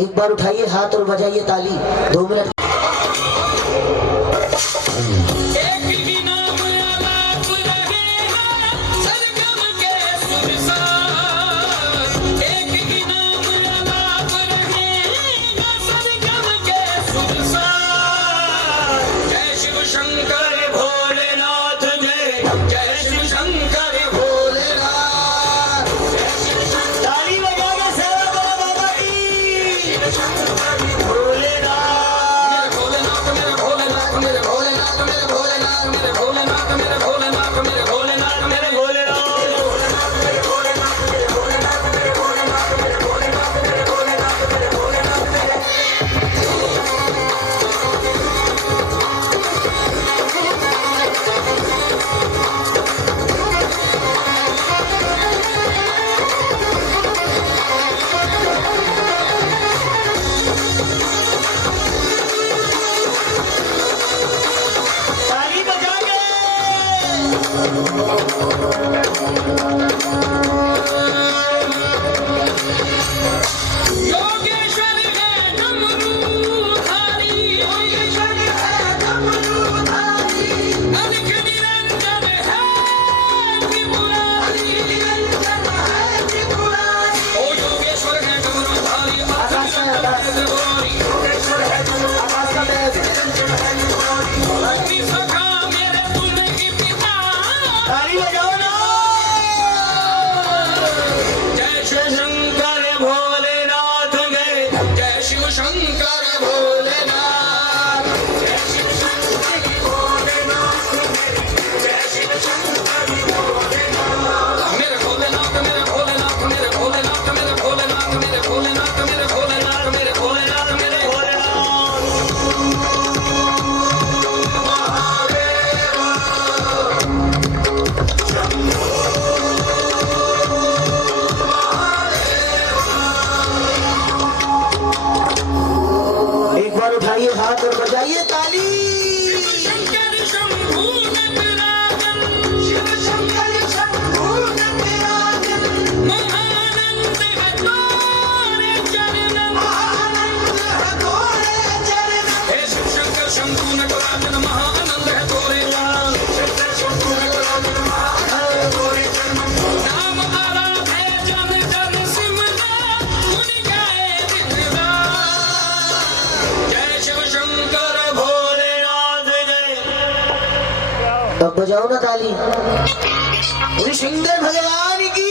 एक बार उठाइए हाथ और बजाइए ताली। 2 मिनट। उठाइए हाथ और बजाइए ताली। अब बजाओ ना ताली। शंकर भगवान की।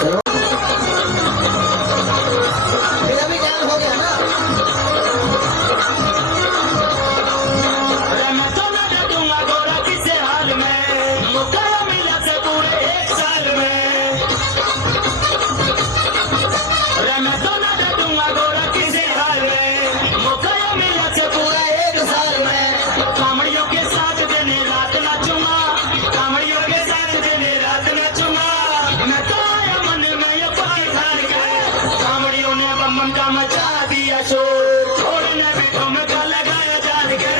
चलो मेरा भी टाइम हो गया ना। अरे मैं तो न डरूंगा गोरा किसी हाल में, मौका मिला से पूरे 1 साल में। अरे मैं तो न डरूंगा गोरा किसी हाल में, मौका मिला से पूरे 1 साल में। कामड़ियों के साथ दिन रात नाचूंगा, कामड़ियों के साथ दिन रात नाचूंगा। मैं तो आया मन में ये पकी ठान के, कामड़ियों ने बम का मचा दिया शोर, छोड़ने भी ठुमका लगाया जान के।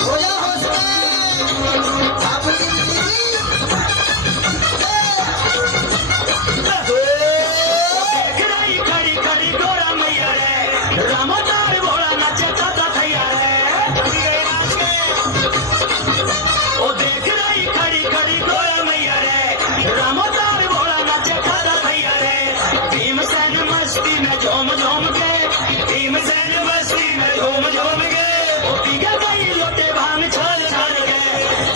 हो जा होश में। आप देख रही खड़ी खड़ी गोरा मैया रे, रामोदार भोला नाचे चाचा थैया रे। ओ देख रही खड़ी खड़ी गोरा मैया रे, रामोदार भोला नाचे चाचा थैया रे। भीमसेन मस्ती में झूम झूम के, भीमसेन मस्ती में झूम झूम के। ओ पीके गई लोटे भांग छाल छाल के,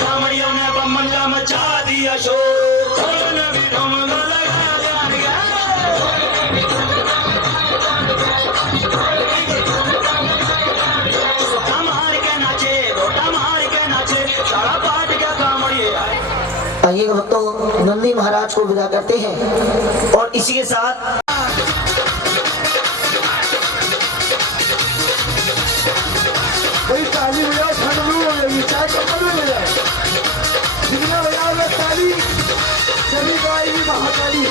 कांवड़ियों ने बम्बन का मचा दिया शोर, छोड़ने भी ठुमका लगाया जान के। सोटा मार के नाचे, रोटा मार के नाचे, सारा पाट के कांवड़िए आए। आइए भक्तों, नंदी महाराज को विदा करते हैं और इसी के साथ कोई ताली बजाओ, ठंड में हो जाएगी, चाय कपल में बजाओ, जितना बजाओगे ताली सभी गाएगी महाकाली।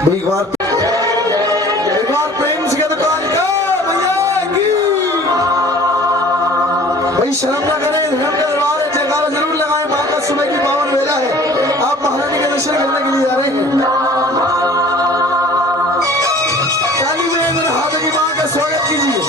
एक बार प्रेम से दुकान का भैया की भाई शर्म ना करें, धर्म का दरबार है, जयकारा जरूर लगाएं। मां का सुबह की पावन वेला है, आप महारानी के दर्शन करने के लिए जा रहे हैं। ताली में मेरे हाथ की मां का स्वागत कीजिए।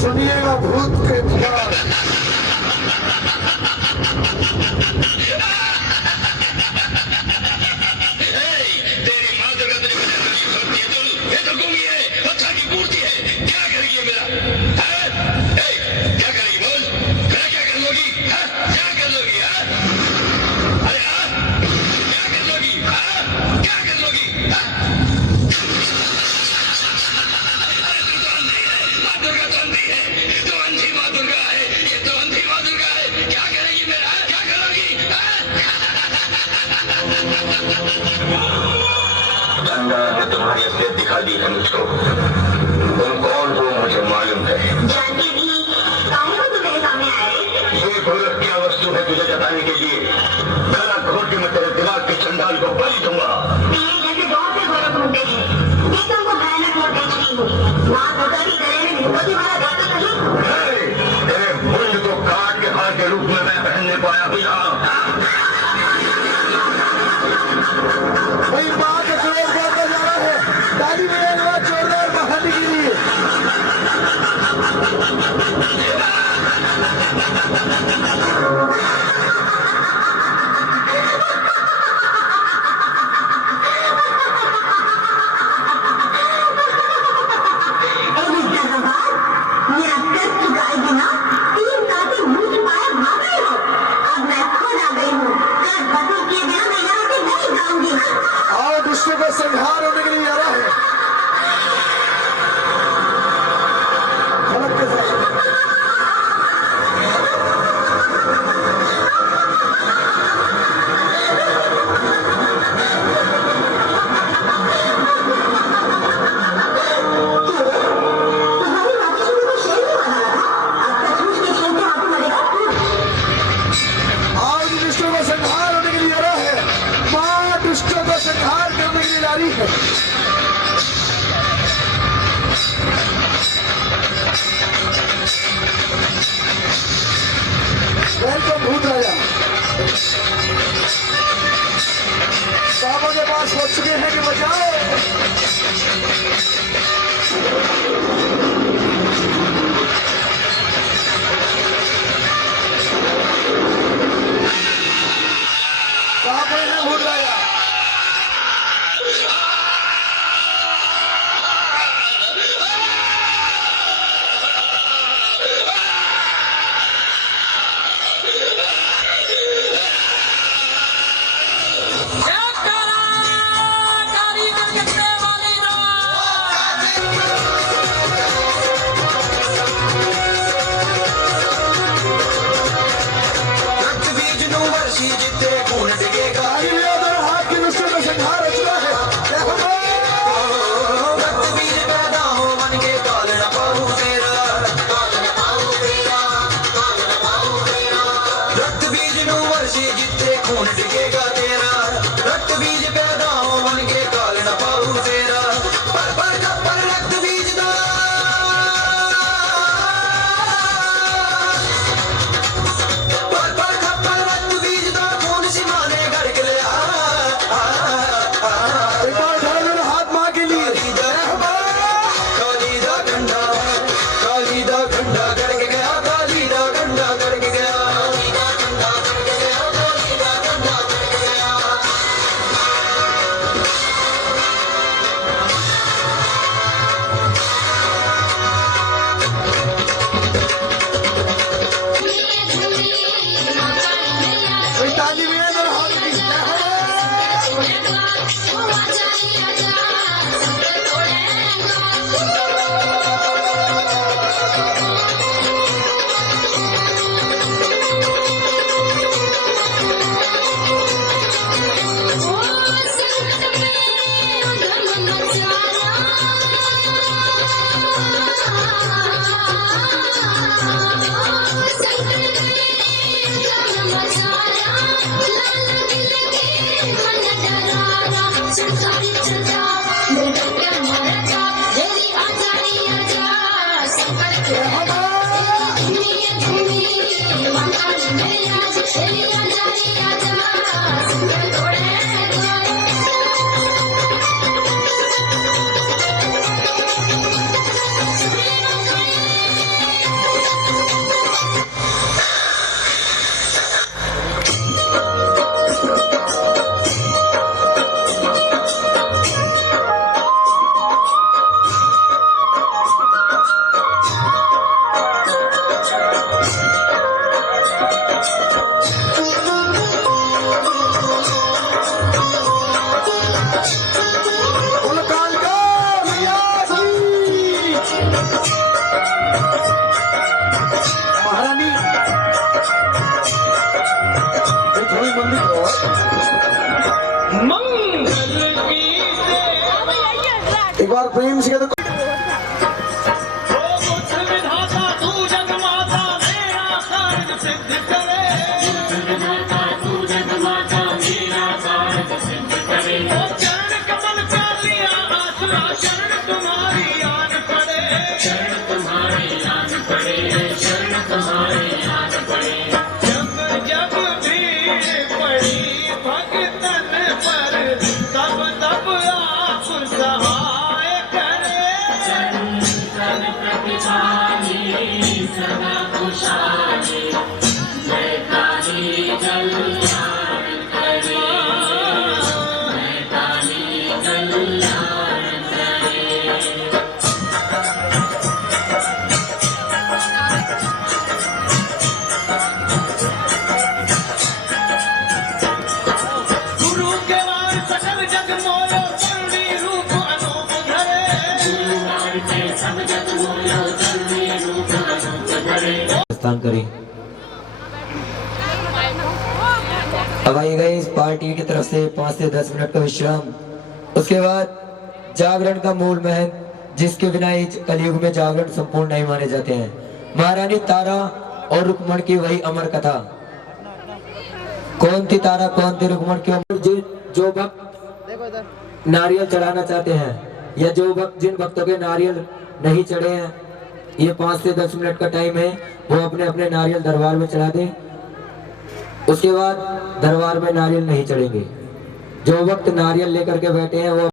सुनिएगा भूत के द्वार तेरी माँ दुर्गा तुझे छोड़ती है तुल ये तो गूंगी है अच्छा की पूर्ति है क्या करेगी ये मेरा क्या करेगी बोल मेरा क्या कर लोगी क्या कर लोगी अरे क्या कर लोगी क्या कर लोगी अरे तू तो अंधी है माँ दुर्गा तो अंधी है तो अंधी माँ दुर्गा है ये तो अंधी माँ दुर्गा है क्या करेगी मेरा क्या करोगी गंगा ने तुम्हारी असलियत दिखा दी है मुझको तुम कौन हो मुझे मालूम है जानती थी काहे को तुम्हारे सामने आए ये गोरख क्या वस्तु है तुझे जताने के लिए गला घोट के मैं तेरे दिमाग के चंडाल को बलि दूंगा मेरे जैसे बहुत से गोरख घूमते हैं मैं तुमको भयानक वोट दे चुकी हूँ माँ दुर्गा के गले में विभूति वाला जाता नहीं तेरे मुंड को काट के हार के रूप में मैं पहनने को आया हुआ भाई माँ का क्रोध बढ़ता जा रहा है। ताली में एक बार जोरदार बहाली के लिए है तो करें। अब आइएगा इस पार्टी की तरफ से 5 से 10 मिनट का विश्राम। उसके बाद जागरण का मूल महत्व जिसके बिना इस कलयुग में जागरण संपूर्ण नहीं माने जाते हैं। महारानी तारा और रुक्मण की वही अमर कथा। कौन थी तारा, कौन थी रुक्मण की अमर? जो भक्त नारियल चढ़ाना चाहते हैं या जो भक्त जिन भक्तों के नारियल नहीं चढ़े हैं, ये 5 से 10 मिनट का टाइम है, वो अपने अपने नारियल दरबार में चढ़ा दें। उसके बाद दरबार में नारियल नहीं चढ़ेंगे। जो वक्त नारियल लेकर के बैठे हैं वो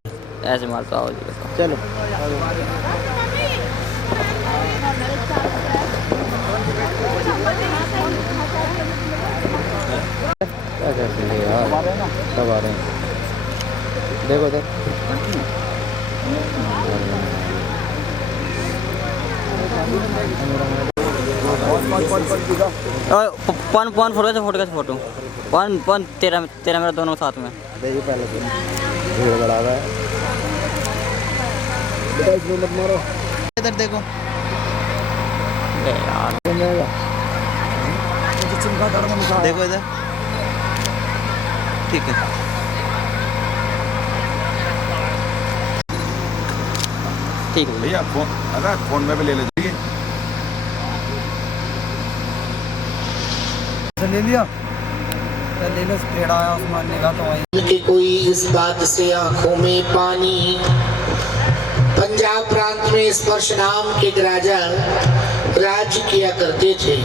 ऐसे मारता आओ जी चलो। क्या करते हैं यार, सब आ रहे हैं, देखो तो पॉन फोटो पॉन तेरा मेरा दोनों साथ में देखिए। पहले भीड़ बड़ा है, मत मारो, इधर देखो यार, देखो इधर, ठीक है। ठीक है भैया, फोन में भी ले लीजिए। ले लिया, ले लो, पेड़ आया आसमान निगाह तो आई कि कोई इस बात से आंखों में पानी। पंजाब प्रांत में स्पर्श नाम के एक राजा राज्य किया करते थे।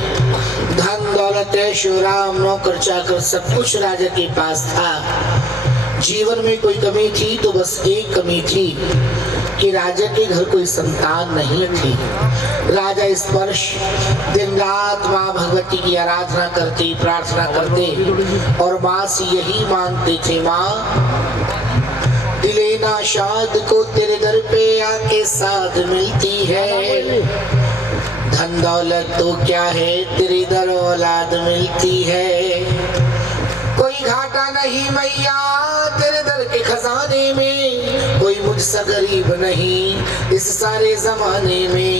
धन दौलत ऐशोराम नौकर चाकर सब कुछ राजा के पास था। जीवन में कोई कमी थी तो बस एक कमी थी कि राजा के घर कोई संतान नहीं थी। राजा स्पर्श दिन रात माँ भगवती की आराधना करते, प्रार्थना करते और माँ से यही मांगते थे, माँ दिले नाशाद को तेरे दर पे आके साथ मिलती है। धन दौलत तो क्या है, तेरे दर औलाद मिलती है। कोई घाटा नहीं मैया तेरे दर के खजाने में, कोई मुझसे गरीब नहीं इस सारे जमाने में।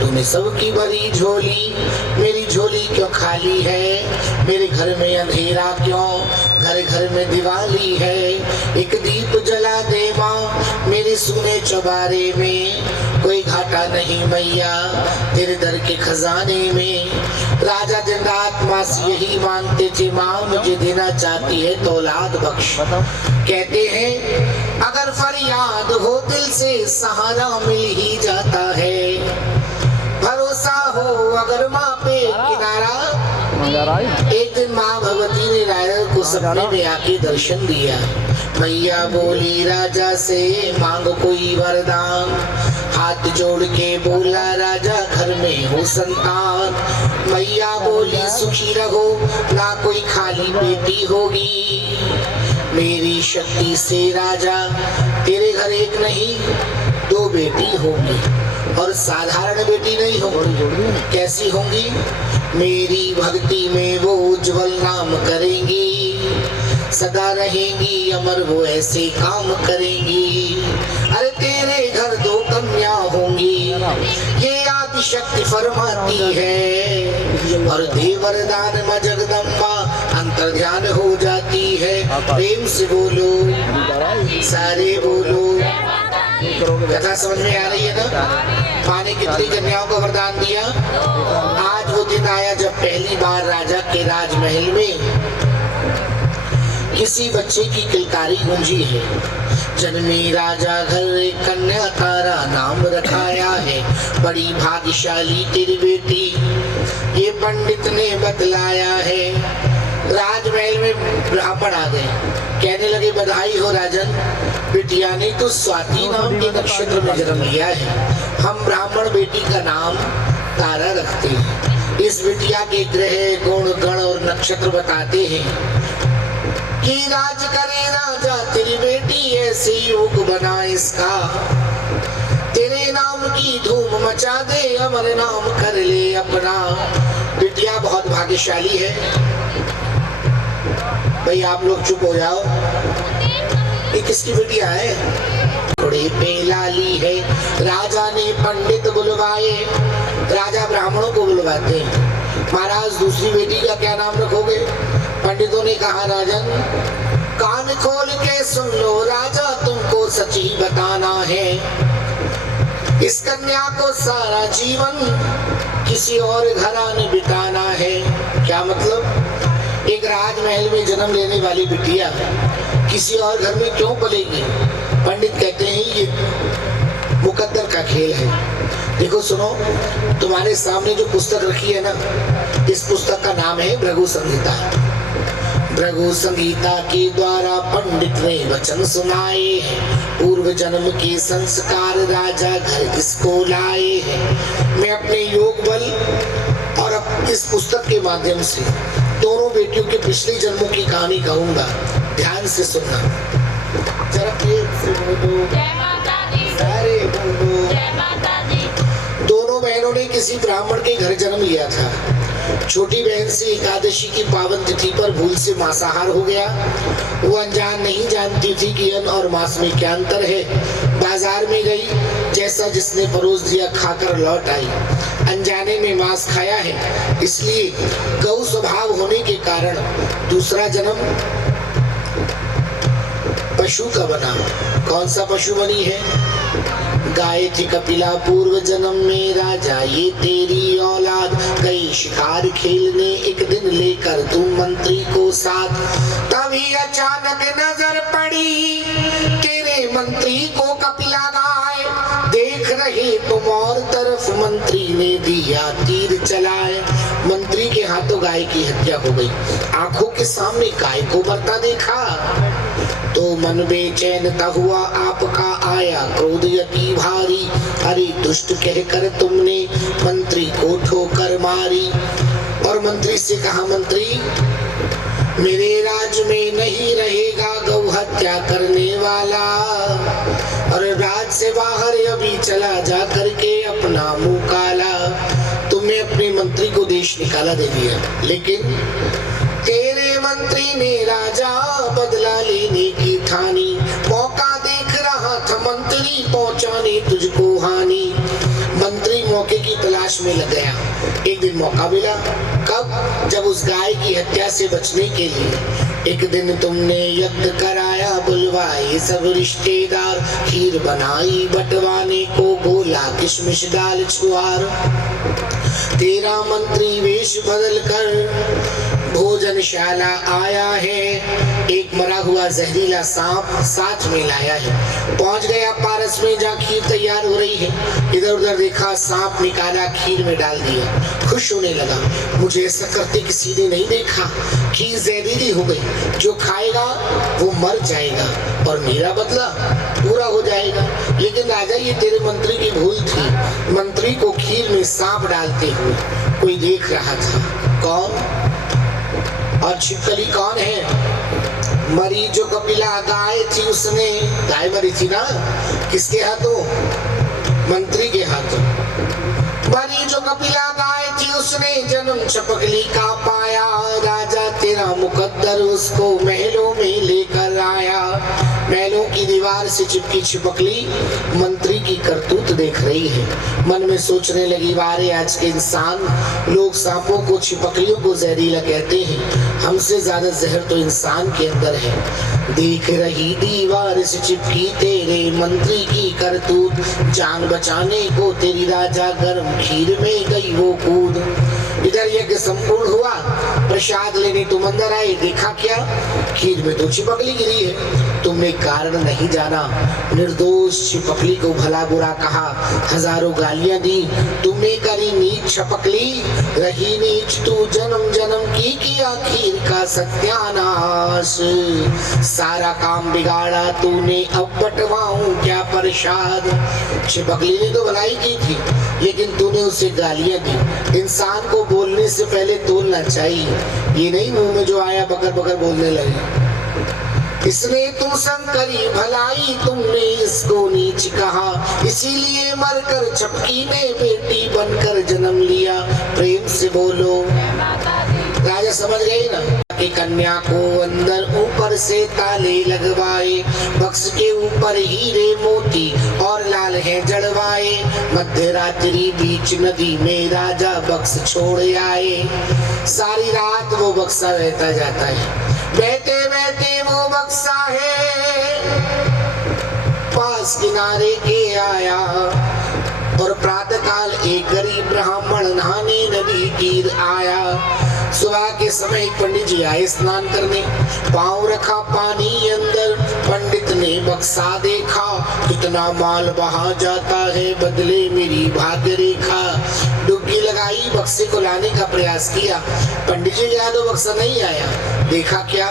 तूने सबकी भरी झोली, मेरी झोली क्यों खाली है? मेरे घर में अंधेरा क्यों, घर घर में दिवाली है। एक दीप जला दे माँ मेरे सूने चौबारे में। कोई घाटा नहीं मैया तेरे दर के खजाने में। राजा दिन रात माँ से यही मांगते थे, माँ मुझे देना चाहती है तो औलाद बख्श। कहते हैं अगर फरियाद हो दिल से सहारा मिल ही जाता है। भरोसा हो अगर माँ पे किनारा। एक दिन माँ भगवती ने राजा को सपने में आके दर्शन दिया। मैया बोली राजा से मांगो कोई वरदान। हाथ जोड़ के बोला राजा घर में हो संतान। मैया बोली सुखी रहो ना कोई खाली बेटी होगी। मेरी शक्ति से राजा तेरे घर एक नहीं 2 बेटी होंगी, और साधारण बेटी नहीं होंगी। कैसी होंगी? मेरी भक्ति में वो उज्जवल नाम करेंगी, सदा रहेंगी अमर वो ऐसे काम करेंगी। अरे तेरे घर 2 कन्या होंगी, ये आदि शक्ति फरमाती है। और दे वरदान मां जगदम्बा अंतर ध्यान हो जाती है। प्रेम से बोलो, सारे बोलो कथा समझ में आ रही है ना? माँ ने कितनी कन्याओं को वरदान दिया। आज वो दिन आया जब पहली बार राजा के राजमहल में किसी बच्चे की किलकारी गूंजी है। जन्मी राजा घर एक कन्या तारा नाम रखाया है, बड़ी भाग्यशाली तेरी बेटी ये पंडित ने बतलाया है। राजमहल में ब्राह्मण आ गए, कहने लगे बधाई हो राजन, बिटिया ने तो स्वाति नाम के नक्षत्र में जन्म लिया है। हम ब्राह्मण बेटी का नाम तारा रखते हैं। इस बिटिया के ग्रह गुण गण और नक्षत्र बताते हैं कि राज करे राजा तेरी बेटी, ऐसे योग बना इसका, तेरे नाम की धूम मचा दे, अमर नाम कर ले अपना। बिटिया बहुत भाग्यशाली है। भाई आप लोग चुप हो जाओ, ये किसकी बिटिया है? घोड़े पे लाली है। राजा ने पंडित बुलवाए, राजा ब्राह्मणों को बुलवाते हैं। महाराज दूसरी बेटी का क्या नाम रखोगे? पंडितों ने कहा राजन कान खोल के सुन लो राजा, तुमको सच ही बताना है। इस कन्या को सारा जीवन किसी और घराने बिताना है। क्या मतलब? एक राजमहल में जन्म लेने वाली बिटिया किसी और घर में क्यों पलेगी? पंडित कहते हैं ये मुकद्दर का खेल है। देखो सुनो, तुम्हारे सामने जो पुस्तक रखी है ना, इस पुस्तक का नाम है भृगु संहिता। भृगु संहिता के द्वारा पंडित ने वचन सुनाए हैं, पूर्व जन्म के संस्कार राजा घर इसको लाए हैं। मैं अपने योग बल और इस पुस्तक के माध्यम से दोनों बेटियों के पिछले जन्मों की कहानी कहूंगा, ध्यान से सुनना। जरा प्रेम से बोलो, सारे बोलो। दोनों बहनों ने किसी ब्राह्मण के घर जन्म लिया था। छोटी बहन से एकादशी की पावन तिथि पर भूल से मांसाहार हो गया। वो अनजान नहीं जानती थी कि अन्न और मांस में क्या अंतर है। बाजार में गई, जैसा जिसने परोस दिया खाकर लौट आई। अनजाने में मांस खाया है, इसलिए गौ स्वभाव होने के कारण दूसरा जन्म पशु का बना। कौन सा पशु बनी है? गाय थी कपिला पूर्व जन्म में राजा ये तेरी औलाद, गई शिकार खेलने एक दिन लेकर तू मंत्री को साथ। तभी अचानक नजर पड़ी तेरे मंत्री को कपिला गाय, देख रहे तुम और तरफ मंत्री ने दिया तीर चलाए। मंत्री के हाथों गाय की हत्या हो गई। आंखों के सामने गाय को मरता देखा तो मन बेचैन ता हुआ, आपका आया क्रोध अति भारी। अरे दुष्ट कहकर तुमने मंत्री को ठोकर मारी। और मंत्री से कहा, मंत्री मेरे राज में नहीं रहेगा गौ हत्या करने वाला, और राज से बाहर अभी चला जा करके अपना मुंह काला। तुमने अपने मंत्री को देश निकाला दे दिया, लेकिन तेरे मंत्री ने राजा बदला लेने की ठानी। मौका देख रहा था मंत्री पहुंचाने तुझको हानि। मंत्री मौके की तलाश में लग गया। एक दिन मौका मिला। कब? जब उस गाय की हत्या से बचने के लिए एक दिन तुमने यज्ञ कराया, बुलवाए सब रिश्तेदार, खीर बनाई बटवाने को, गोला किशमिश डाल छुआर। तेरा मंत्री वेश बदल कर भोजनशाला आया है, एक मरा हुआ जहरीला सांप साथ में लाया है। पहुंच गया पारस में जहाँ खीर तैयार हो रही है। इधर उधर देखा, सांप निकाला, खीर में डाल दिया। खुश होने लगा, मुझे ऐसा करते किसी ने नहीं देखा। खीर जहरीली हो गई, जो खाएगा वो मर जाएगा और मेरा बदला पूरा हो जाएगा। लेकिन राजा ये तेरे मंत्री की भूल थी। मंत्री को खीर में सांप डालते हुए कोई देख रहा था। कौन? और छिपकली कौन है? मरी जो कपिला गाय थी, उसने गाय मरी थी ना, किसके हाथों? मंत्री के हाथों। मरी जो कपिला गाय थी, उसने जन्म छपकली का पाया। राजा तेरा मुकद्दर उसको महलों में लेकर आया। महलों की दीवार से चिपकी छिपकली मंत्री की करतूत देख रही है। मन में सोचने लगी, वारे आज के इंसान, लोग सांपों को छिपकलियों को जहरीला कहते हैं, हमसे ज्यादा जहर तो इंसान के अंदर है। देख रही दीवार से चिपकी तेरे मंत्री की करतूत, जान बचाने को तेरी राजा गर्म खीर में गई वो कूद। इधर यज्ञ संपूर्ण हुआ, प्रसाद लेने तुम अंदर आए, देखा क्या, खीर में तो छिपकली गिरी है। तुमने कारण नहीं जाना, निर्दोष छिपकली को भला बुरा कहा, हजारों गालियां दी, तुमने करी नीच छिपकली, रही नीच तू जन्म जन्म की किया खीर का सत्यानाश। सारा काम बिगाड़ा तूने, अब बंटवाऊं क्या प्रसाद। छिपकली ने तो भलाई की थी, लेकिन तूने उसे गालियां दी। इंसान को बोलने से पहले तोलना चाहिए, ये नहीं मुंह में जो आया बकर बकर बोलने लगे। इसने तुम संग करी भलाई, तुमने इसको नीच कहा, इसीलिए मरकर छपकी ने बेटी बनकर जन्म लिया। प्रेम से बोलो। राजा समझ गई ना कि कन्या को अंदर ऊपर से ताले लगवाए, बक्स के ऊपर हीरे मोती और लाल है जड़वाए। मध्य रात्रि बीच नदी में राजा बक्स छोड़ आए। सारी रात वो बक्सा बहता जाता है, बहते बहते वो बक्सा है पास किनारे के आया। और प्रातःकाल एक गरीब ब्राह्मण नहाने नदी तीर आया। सुबह के समय पंडित जी आए स्नान करने, पांव रखा पानी अंदर, पंडित ने बक्सा देखा, कितना माल बहा जाता है, बदले मेरी भाग्य रेखा। डुबकी लगाई, बक्से को लाने का प्रयास किया, पंडित जी गया तो बक्सा नहीं आया। देखा क्या,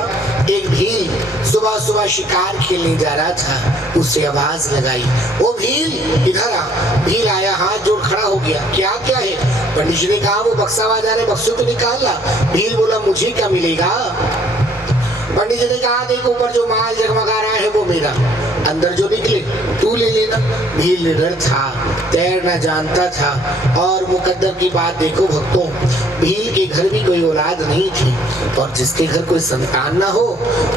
एक भील सुबह सुबह शिकार खेलने जा रहा था, उसे आवाज लगाई, ओ भील इधर आ। भील आया, हाथ जोड़ खड़ा हो गया, क्या क्या है। पंडित जी ने कहा, वो बक्सा आवाज आ रहा है, बक्से को निकाल ला। भील बोला, मुझे क्या मिलेगा। पंडित जी ने कहा, देखो ऊपर जो माल जगमगा रहा है वो मेरा, अंदर जो निकले तू ले लेना। भील निडर था, तैरना जानता था, और मुकद्दर की बात देखो भक्तों, भील के घर भी कोई औलाद नहीं थी, और जिसके घर कोई संतान ना हो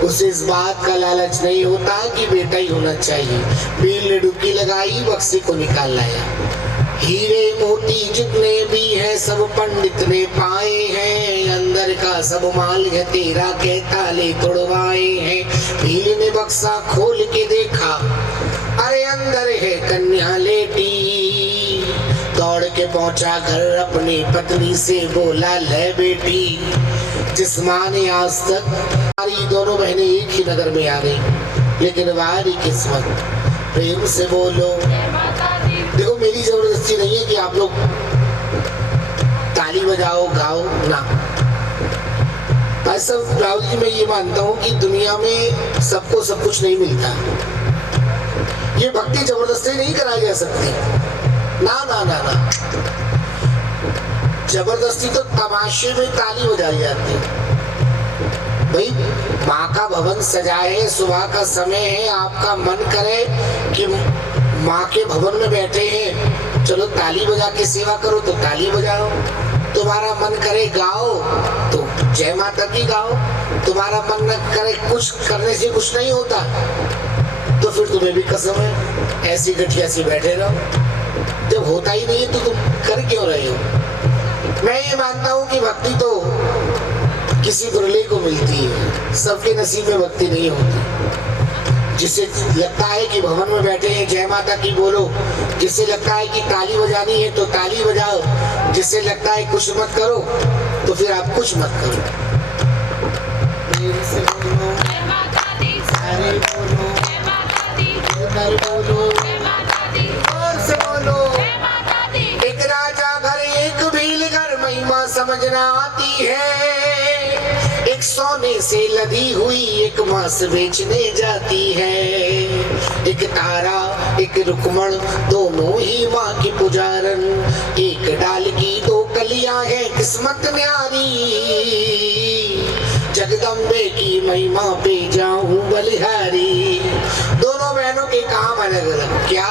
उसे इस बात का लालच नहीं होता कि बेटा ही होना चाहिए। भील ने डुबकी लगाई, बक्से को निकाल लाया। हीरे मोती जितने भी है सब पंडित ने पाए हैं, अंदर का सब माल है तेरा के ताले तोड़वाए हैं। भील ने बक्सा खोल के देखा, अरे अंदर है कन्या लेटी। दौड़ के पहुंचा घर, अपनी पत्नी से बोला, ले बेटी, जिस माँ ने आज तक हमारी दोनों बहनें एक ही नगर में आ गई, लेकिन हमारी किस्मत। प्रेम से बोलो। देखो मेरी जबरदस्ती नहीं है कि आप लोग ताली बजाओ गाओ ना। ऐसा राहुल जी, मैं ये मानता हूँ कि दुनिया में सबको सब कुछ नहीं मिलता। ये भक्ति जबरदस्ती नहीं कराई जा सकती, ना ना ना ना। जबरदस्ती तो तमाशे में ताली बजाई जाती है। भाई माँ का भवन सजाए, सुबह का समय है, आपका मन करे कि माँ के भवन में बैठे हैं, चलो ताली बजा के सेवा करो तो ताली बजाओ। तुम्हारा मन करे गाओ तो जय माता की गाओ। तुम्हारा मन न करे कुछ करने से कुछ नहीं होता, तो फिर तुम्हें भी कसम है ऐसी गठिया से बैठे रहो। जब होता ही नहीं है तो तुम कर क्यों रहे हो। मैं ये मानता हूँ कि भक्ति तो किसी दुर्ले को मिलती है, सबके नसीब में भक्ति नहीं होती। जिसे लगता है कि भवन में बैठे हैं जय माता की बोलो, जिसे लगता है कि ताली बजानी है तो ताली बजाओ, जिसे लगता है कुछ मत करो तो फिर आप कुछ मत करो। से बोलो, सारे बोलो, बोलो, और से बोलो। एक राजा घर एक भील घर, महिमा समझना आती है। एक सोने से लदी हुई एक मांस बेचने जाती है। एक तारा एक रुक्मण दोनों ही माँ की पुजारन, एक डाल की दो कलियां है किस्मत न्यारी। जगदम्बे की महिमा पे जाऊं बलिहारी। दोनों बहनों के काम अलग अलग। क्या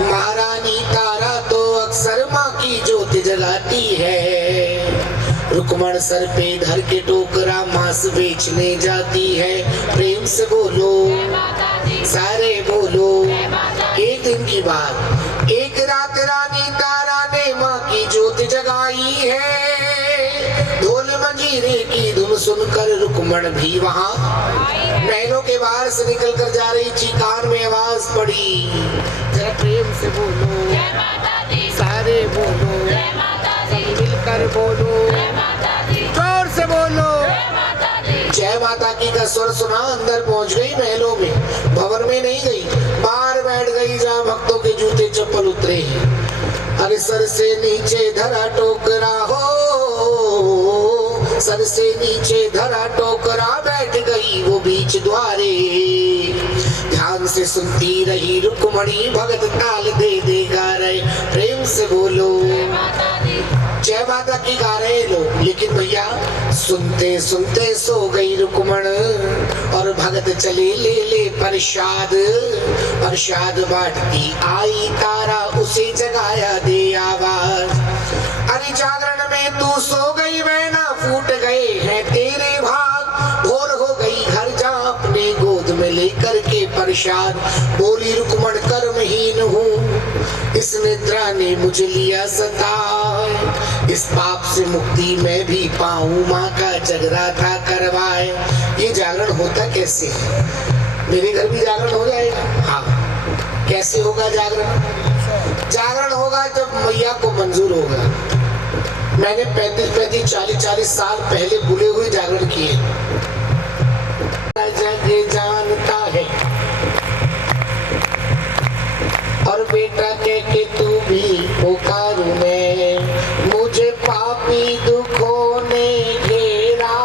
महारानी तारा तो अक्सर माँ की ज्योत जलाती है, रुक्मण सर पे धर के टोकरा मांस बेचने जाती है। प्रेम से बोलो, सारे बोलो। एक दिन की बात, एक रात रानी तारा ने माँ की ज्योत जगाई है। ढोल मंजीरे की धुन सुनकर रुक्मण भी वहाँ महलों के बाहर से निकल कर जा रही थी। कान में आवाज पड़ी, जरा प्रेम से बोलो, सारे बोलो, सब मिलकर बोलो, जोर से बोलो। जय माता की का स्वर सुना, अंदर पहुंच गई महलों में, भवन में नहीं गई, बाहर बैठ गई जहाँ भक्तों के जूते चप्पल उतरे हैं। अरे सर से नीचे धरा टोकरा हो, सर से नीचे धरा टोकरा, बैठ गई वो बीच द्वारे। ध्यान से सुनती रही रुक्मणी, भगत ताल दे दे गा रहे। प्रेम से बोलो, जय माता की गा रहे लोग, लेकिन भैया सुनते सुनते सो गई रुक्मण और भगत चले ले ले प्रसाद। प्रसाद बांटती आई तारा, उसे जगाया दे आवाज। अरे जागरण में तू सो गई मैना, फूट गए हैं तेरे भाग। भोर हो गई घर जा अपने गोद में लेकर के प्रसाद। बोली रुक्मण कर्महीन हूँ, इस निद्रा ने मुझे लिया सताए। इस पाप से मुक्ति मैं भी पाऊं, माँ का जगराता करवाए। ये जागरण होता कैसे है? मेरे घर भी जागरण हो जाएगा? हाँ। कैसे होगा जागरण? जागरण होगा जब मैया को मंजूर होगा। मैंने 35 40 साल पहले बुले हुए जागरण किए। जग जानता है और बेटा कह के तू भी पुकारू मैं, मुझे पापी दुखों ने घेरा,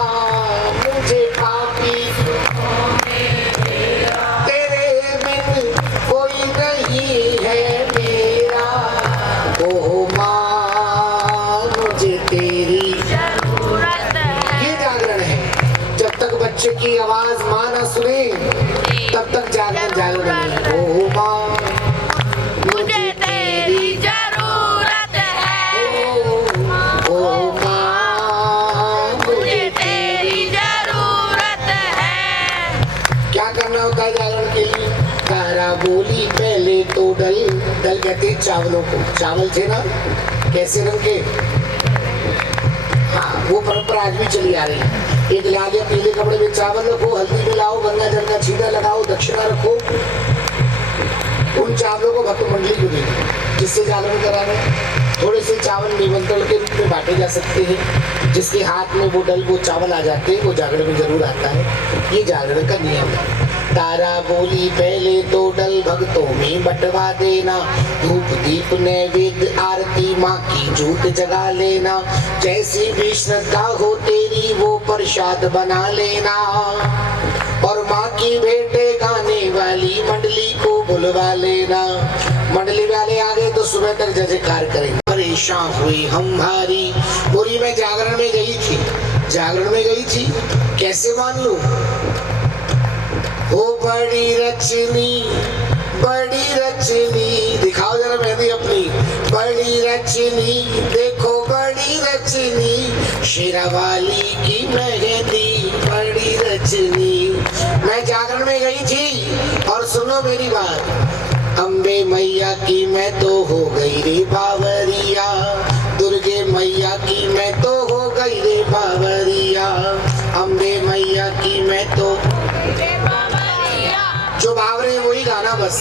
मुझे पापी दुखों ने घेरा। तेरे बिन कोई नहीं है मेरा, ओ माँ मुझे तेरी जरूरत है। ये जागरण है। जब तक बच्चे की आवाज माँ न सुने तब तक जागरण नहीं है। ओ माँ मुझे तेरी जरूरत है, ओ माँ मुझे तेरी जरूरत है। क्या करना होता है जागरण के लिए? तारा बोली पहले तो डल, डल कहते हैं चावलों को। चावल थे ना कैसे रंग के? हाँ, वो परंपरा आज भी चली आ रही है। एक लाल या पीले कपड़े में चावल रखो, हल्दी मिलाओ, गंगा जल का छींटा लगाओ, दक्षिणा रखो। उन चावलों को भक्त मंडली को देंगे जिससे जागरण कराना। थोड़े से चावल निमंत्रण के रूप में बांटे जा सकते हैं। जिसके हाथ में वो डल वो चावल आ जाते हैं वो जागरण में जरूर आता है। ये जागरण का नियम है। तारा बोली पहले तो डल भक्तों में बंटवा देना, धूप दीप नैवेद्य आरती माँ की ज्योत जगा लेना। जैसी भी श्रद्धा हो तेरी वो प्रसाद बना लेना। और माँ की भेंटे गाने वाली मंडली को बुलवा लेना। मंडली वाले आ गए तो सुबह तक जय जयकार करेंगे। परेशान हुई हम भारी। बोली मैं जागरण में गई थी, जागरण में गई थी, कैसे मान लूं? ओ बड़ी रचनी, बड़ी रचनी, दिखाओ जरा मेहंदी अपनी। बड़ी रचनी देखो बड़ी रचनी, शेरावाली की मेहंदी बड़ी रचनी। मैं जागरण में गई थी और सुनो मेरी बात, अम्बे मैया की मैं तो हो गई रे बावरिया, दुर्गे मैया की मैं तो हो गई रे बावरिया, अम्बे मैया की मैं तो। जो बावरे वही गाना, बस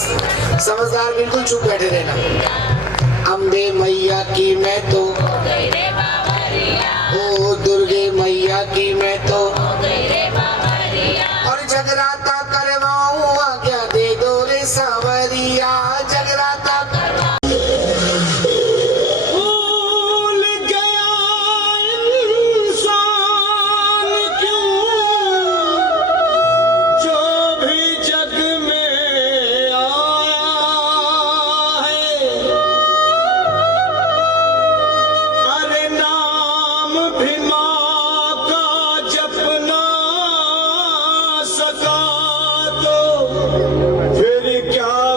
समझदार बिल्कुल चुप बैठे रहना। अम्बे मैया की मैं तो, ओ दुर्गे मैया की मैं तो, और जगराता करवाऊं आज्ञा दे दो रे सांवरिया, जगराता करवाऊं। फिर क्या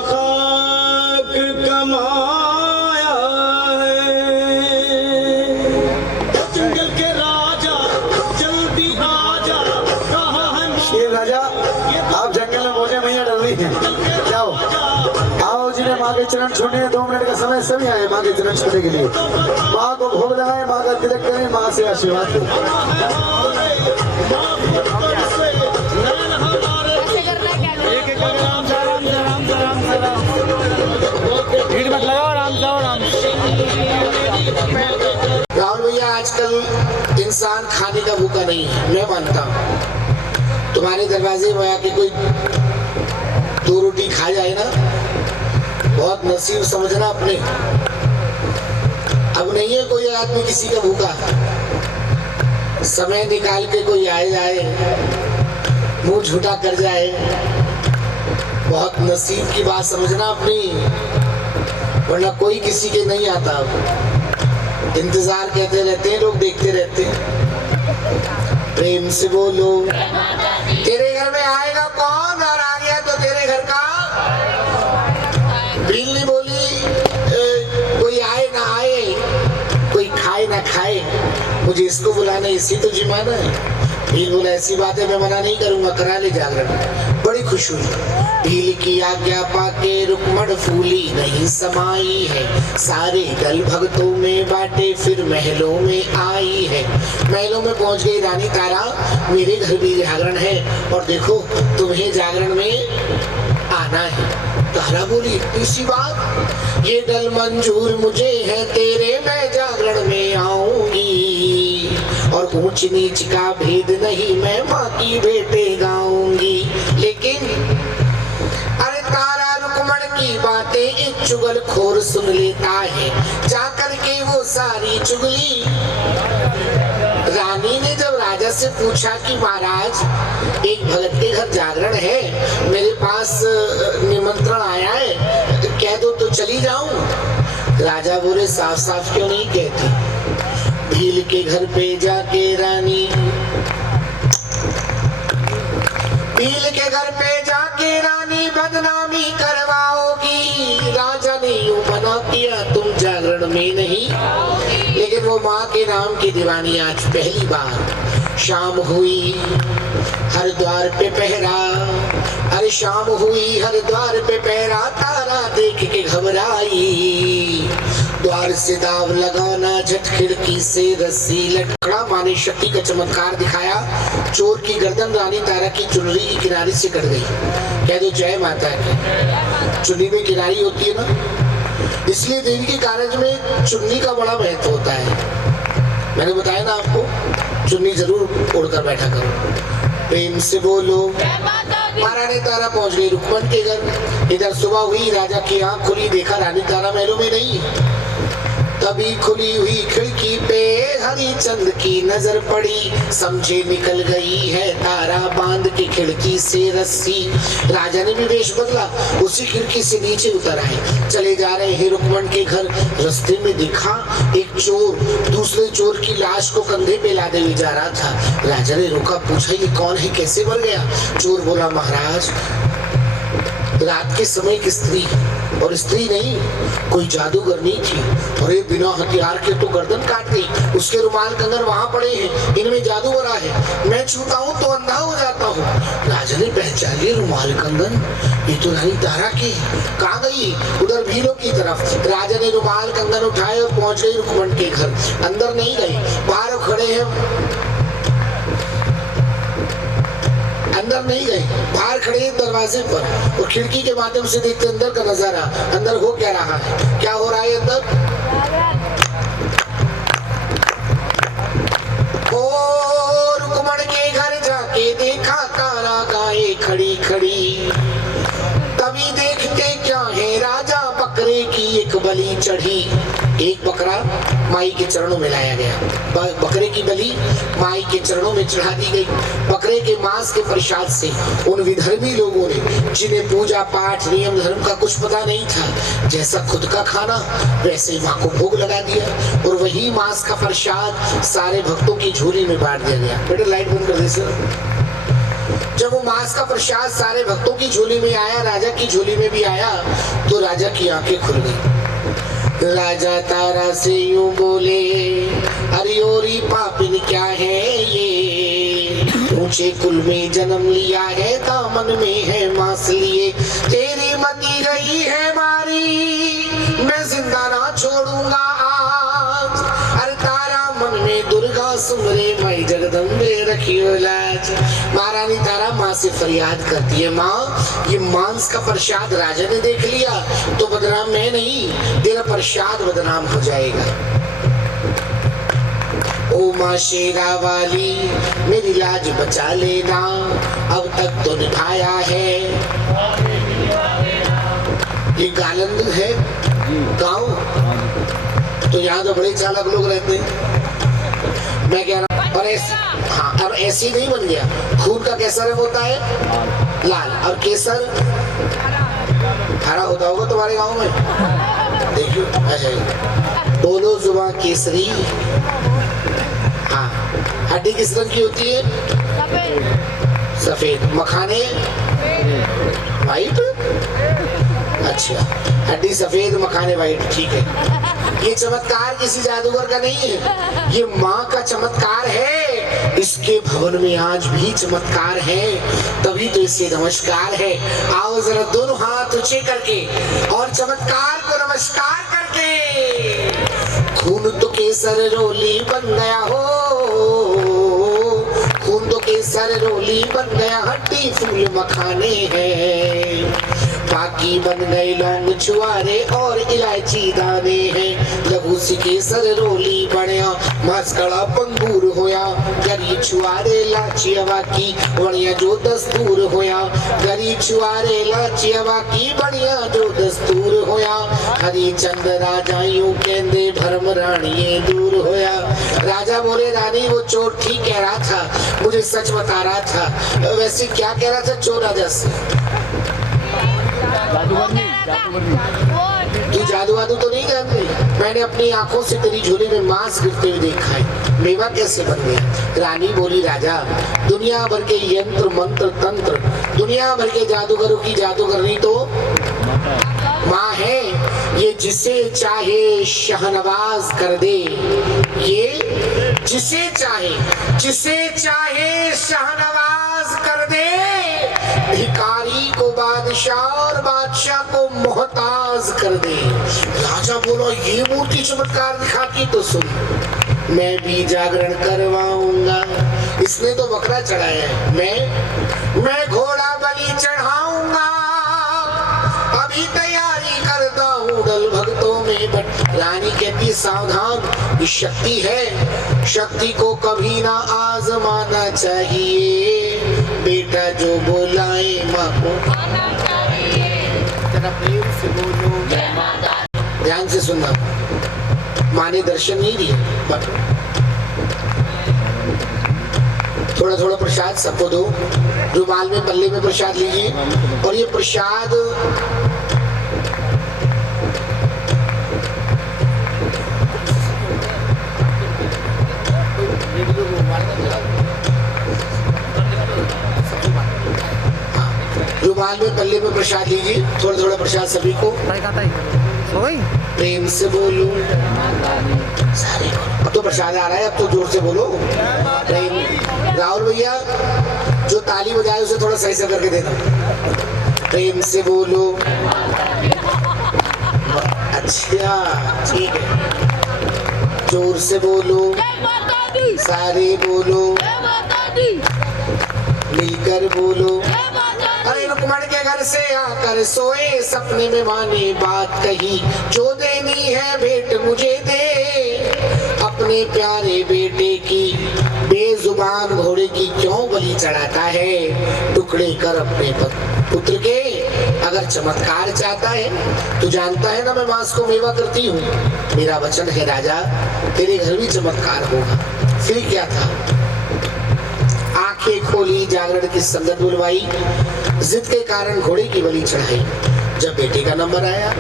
का समय सभी आए माँ के जन्म करने के लिए। माँ को भोग लगाए, माँ का तिलक करें, माँ से आशीर्वाद लें। राहुल भैया, आजकल इंसान खाने का भूखा नहीं है, मैं मानता हूँ। तुम्हारे दरवाजे में आके कोई 2 रोटी खा जाए ना, बहुत नसीब समझना अपने। अब नहीं है कोई आदमी किसी का भूखा, समय निकाल के कोई आए जाए, मुंह झूठा कर जाए, बहुत नसीब की बात समझना अपनी, वरना कोई किसी के नहीं आता। इंतजार कहते रहते हैं लोग, देखते रहते हैं। प्रेम से बोलो, तेरे घर में आएगा कौन, और आ गया तो तेरे घर का बिल्ली बोली, कोई आए ना आए, कोई खाए ना खाए, मुझे इसको बुलाना, इसी तो जिम्माना है। भील बोला, ऐसी बातें मैं मना नहीं करूंगा, करा ले जागरण। बड़ी खुश हुई। भील की आज्ञा पाके रुक्मण फूली नहीं समाई है, सारे दल भक्तों में बाटे फिर महलों में आई है। महलों में पहुंच गई रानी तारा, मेरे घर भी जागरण है और देखो तुम्हें जागरण में आना है। तारा बोली, इतनी सी बात, ये दल मंजूर मुझे है तेरे, मैं जागरण में आऊंगी और ऊंच नीच का भेद नहीं, मैं माँ की बेटे गाऊंगी। लेकिन अरे तारा रुक्मण की बातें एक चुगल खोर सुन लेता है, जाकर के वो सारी चुगली। रानी ने जब राजा से पूछा कि महाराज एक भगत के घर जागरण है, मेरे पास निमंत्रण आया है, तो कह दो तो चली जाऊं। राजा बोले, साफ साफ क्यों नहीं कहती। भील के घर पे जाके रानी, भील के घर पे जाके रानी बदनामी करवाओगी। राजा ने यूं मना किया, तुम जागरण में नहीं। लेकिन वो माँ के नाम की दीवानी आज पहली बार। शाम हुई हर द्वार पे पहरा, अरे शाम हुई हर द्वार पे पहरा, तारा देख के घबराई। द्वार से दाव लगाना, झट खिड़की से रस्सी लटकड़ा, माने शक्ति का चमत्कार दिखाया। चोर की गर्दन रानी तारा की चुनरी की किनारे से कट गई। कह दो जय माता की। चुन्नी में किनारी होती है ना, इसलिए देवी के कार्य में चुन्नी का बड़ा महत्व होता है। मैंने बताया ना आपको, चुन्नी जरूर ओढ़कर बैठा करो। प्रेम से बोलो। महारानी तारा पहुंच गई रुक्मण के घर। इधर सुबह हुई, राजा की आंख खुली, देखा रानी तारा महलों में नहीं। तभी खुली हुई खिड़की पे हरिचंद की नजर पड़ी, समझे निकल गई है तारा बांध के खिड़की से रस्सी। राजा ने भी वेश बदला, उसी खिड़की से नीचे उतर आए। चले जा रहे हैं रुक्मण के घर। रास्ते में देखा एक चोर दूसरे चोर की लाश को कंधे पे लादे हुए जा रहा था। राजा ने रोका, पूछा ये कौन है, कैसे मर गया। चोर बोला, महाराज रात के समय एक स्त्री, और स्त्री नहीं कोई जादूगरनी थी, और ये बिना हथियार के तो गर्दन काट गई। उसके रुमाल कंगन वहां पड़े हैं, इनमें जादू हो रहा है, मैं छूता हूँ तो अंधा हो जाता हूँ। राजा ने पहचान लिया रुमाल कंगन, ये तो रानी तारा की। कहाँ गई? उधर भीलों की तरफ। राजा ने रुमाल कंगन उठाए और पहुंच गई रुक्मण के घर। अंदर नहीं गई, बाहर खड़े हैं, अंदर नहीं गए, बाहर खड़े हैं दरवाजे पर, और खिड़की के माध्यम से देखते अंदर का नजारा। अंदर हो क्या रहा है, क्या हो रहा है अंदर? ओ रुक्मण के घर जाके देखा तारा गाये खड़ी खड़ी। तभी देखते क्या है, राजा बकरे की एक बलि चढ़ी। एक बकरा माई के चरणों में लाया गया, बकरे की बलि माई के चरणों में चढ़ा दी गई। बकरे के मांस के प्रसाद से उन विधर्मी लोगों ने, जिन्हें पूजा पाठ नियम धर्म का कुछ पता नहीं था, जैसा खुद का खाना वैसे माँ को भोग लगा दिया, और वही मांस का प्रसाद सारे भक्तों की झोली में बांट दिया गया। बेटा लाइट बंद कर दे सर। जब वो मांस का प्रसाद सारे भक्तों की झोली में आया, राजा की झोली में भी आया, तो राजा की आंखें खुल गई। राजा तारा से यूं बोले, अरियोरी पापिन क्या है ये, ऊंचे कुल में जन्म लिया है, दामन में है मांस लिए, तेरी मती गई है मारी, मैं जिंदा ना छोड़ूंगा आज। अरे तारा मन में दुर्गा सुमरे मई जगदम्बे रखियो लाज। महारानी तारा माँ से फरियाद करती है, माँ ये मांस का प्रसाद राजा ने देख लिया तो बदनाम मैं नहीं, तेरा प्रसाद बदनाम हो जाएगा। ओ माँ शेरा वाली मेरी लाज बचा लेना, अब तक तो निभाया है। ये गालंद है गाँव, तो यहाँ तो बड़े चालाक लोग रहते हैं। मैं कह रहा हूँ और ऐसे, हाँ, और ऐसे नहीं बन गया। खून का कैसा रंग होता है? लाल। और केसर हरा होता होगा तुम्हारे गांव में, देखियो। अच्छा, दोनों जुबान केसरी। हाँ, हड्डी किस रंग की होती है? सफेद। मखाने वाइट। अच्छा, हड्डी सफेद मखाने वाइट, ठीक है। ये चमत्कार किसी जादूगर का नहीं है, ये माँ का चमत्कार है। इसके भवन में आज भी चमत्कार है, तभी तो इसे नमस्कार है। आओ जरा दोनों हाथ ऊंचे करके और चमत्कार को नमस्कार करके। खून तो केसर रोली बन गया हो, खून तो केसर रोली बन गया, हड्डी फूल मखाने हैं। बाकी बन गए लौंग छुआरे और इलायची दाने हैं। लघु सी केसर रोली बनया, मस्कड़ा पंगूर होया। गरी छुआरे लाची बाकी बढ़िया जो दस्तूर होया। गरी छुआरे लाची बाकी बढ़िया जो दस्तूर होया। हरी चंद राजा यूं कहते भरम रानिये दूर होया। राजा बोले रानी वो चोर ठीक कह रहा था, मुझे सच बता रहा था। वैसे क्या कह रहा था चोर राजा से? तू जादू वादू तो नहीं जानती? मैंने अपनी आंखों से तेरी झोली में मांस गिरते हुए देखा है। मेवा कैसे बन गया? रानी बोली राजा दुनिया भर के यंत्र मंत्र तंत्र, दुनिया भर के जादूगरों की जादूगरनी तो माँ है। ये जिसे चाहे शहनवाज कर दे, ये जिसे चाहे शहनवाज कर दे। भिखारी को बादशाह और बादशाह को मोहताज कर दे। राजा बोला ये मूर्ति चमत्कार दिखाती तो सुन, मैं भी जागरण करवाऊंगा। इसने तो बकरा चढ़ाया है, मैं घोड़ा बलि चढ़ाऊंगा। अभी तैयारी करता हूँ दल भक्तों में। बट रानी कहती सावधान, ये शक्ति है, शक्ति को कभी ना आजमाना चाहिए। बेटा जो बोलाए माँ को तेरा प्रेम से बोलो। ध्यान से सुनना, माँ ने दर्शन नहीं दिए, थोड़ा थोड़ा प्रसाद सबको दो। रुमाल में पल्ले में प्रसाद लीजिए। और ये प्रसाद रुमाल में पल्ले में प्रसाद लीजिए। थोड़ा थोड़ा प्रसाद सभी को। प्रेम से बोलो सारे। अब तो प्रसाद आ रहा है, अब तो जोर से बोलो। प्रेम। राहुल भैया जो ताली बजाए उसे थोड़ा सही से करके देना। प्रेम से बोलो। अच्छा ठीक है, जोर से बोलो, सारे बोलो, मिलकर बोलो। अरे रुक्मण के घर से आकर सोए, सपने में माने बात कही, जो देनी है भेंट मुझे दे। अपने प्यारे बेटे की बेजुबान घोड़े की क्यों बलि चढ़ाता है? टुकड़े कर अपने पुत्र के। अगर चमत्कार चाहता है तो जानता है ना मैं मांस को मेवा करती हूँ। मेरा वचन है राजा, तेरे घर भी चमत्कार होगा। फिर क्या था? आंखें खोली, जागरण की संगत बुलवाई, जिद के कारण घोड़े की बलि चढ़ाई। जब बेटे का नंबर आया,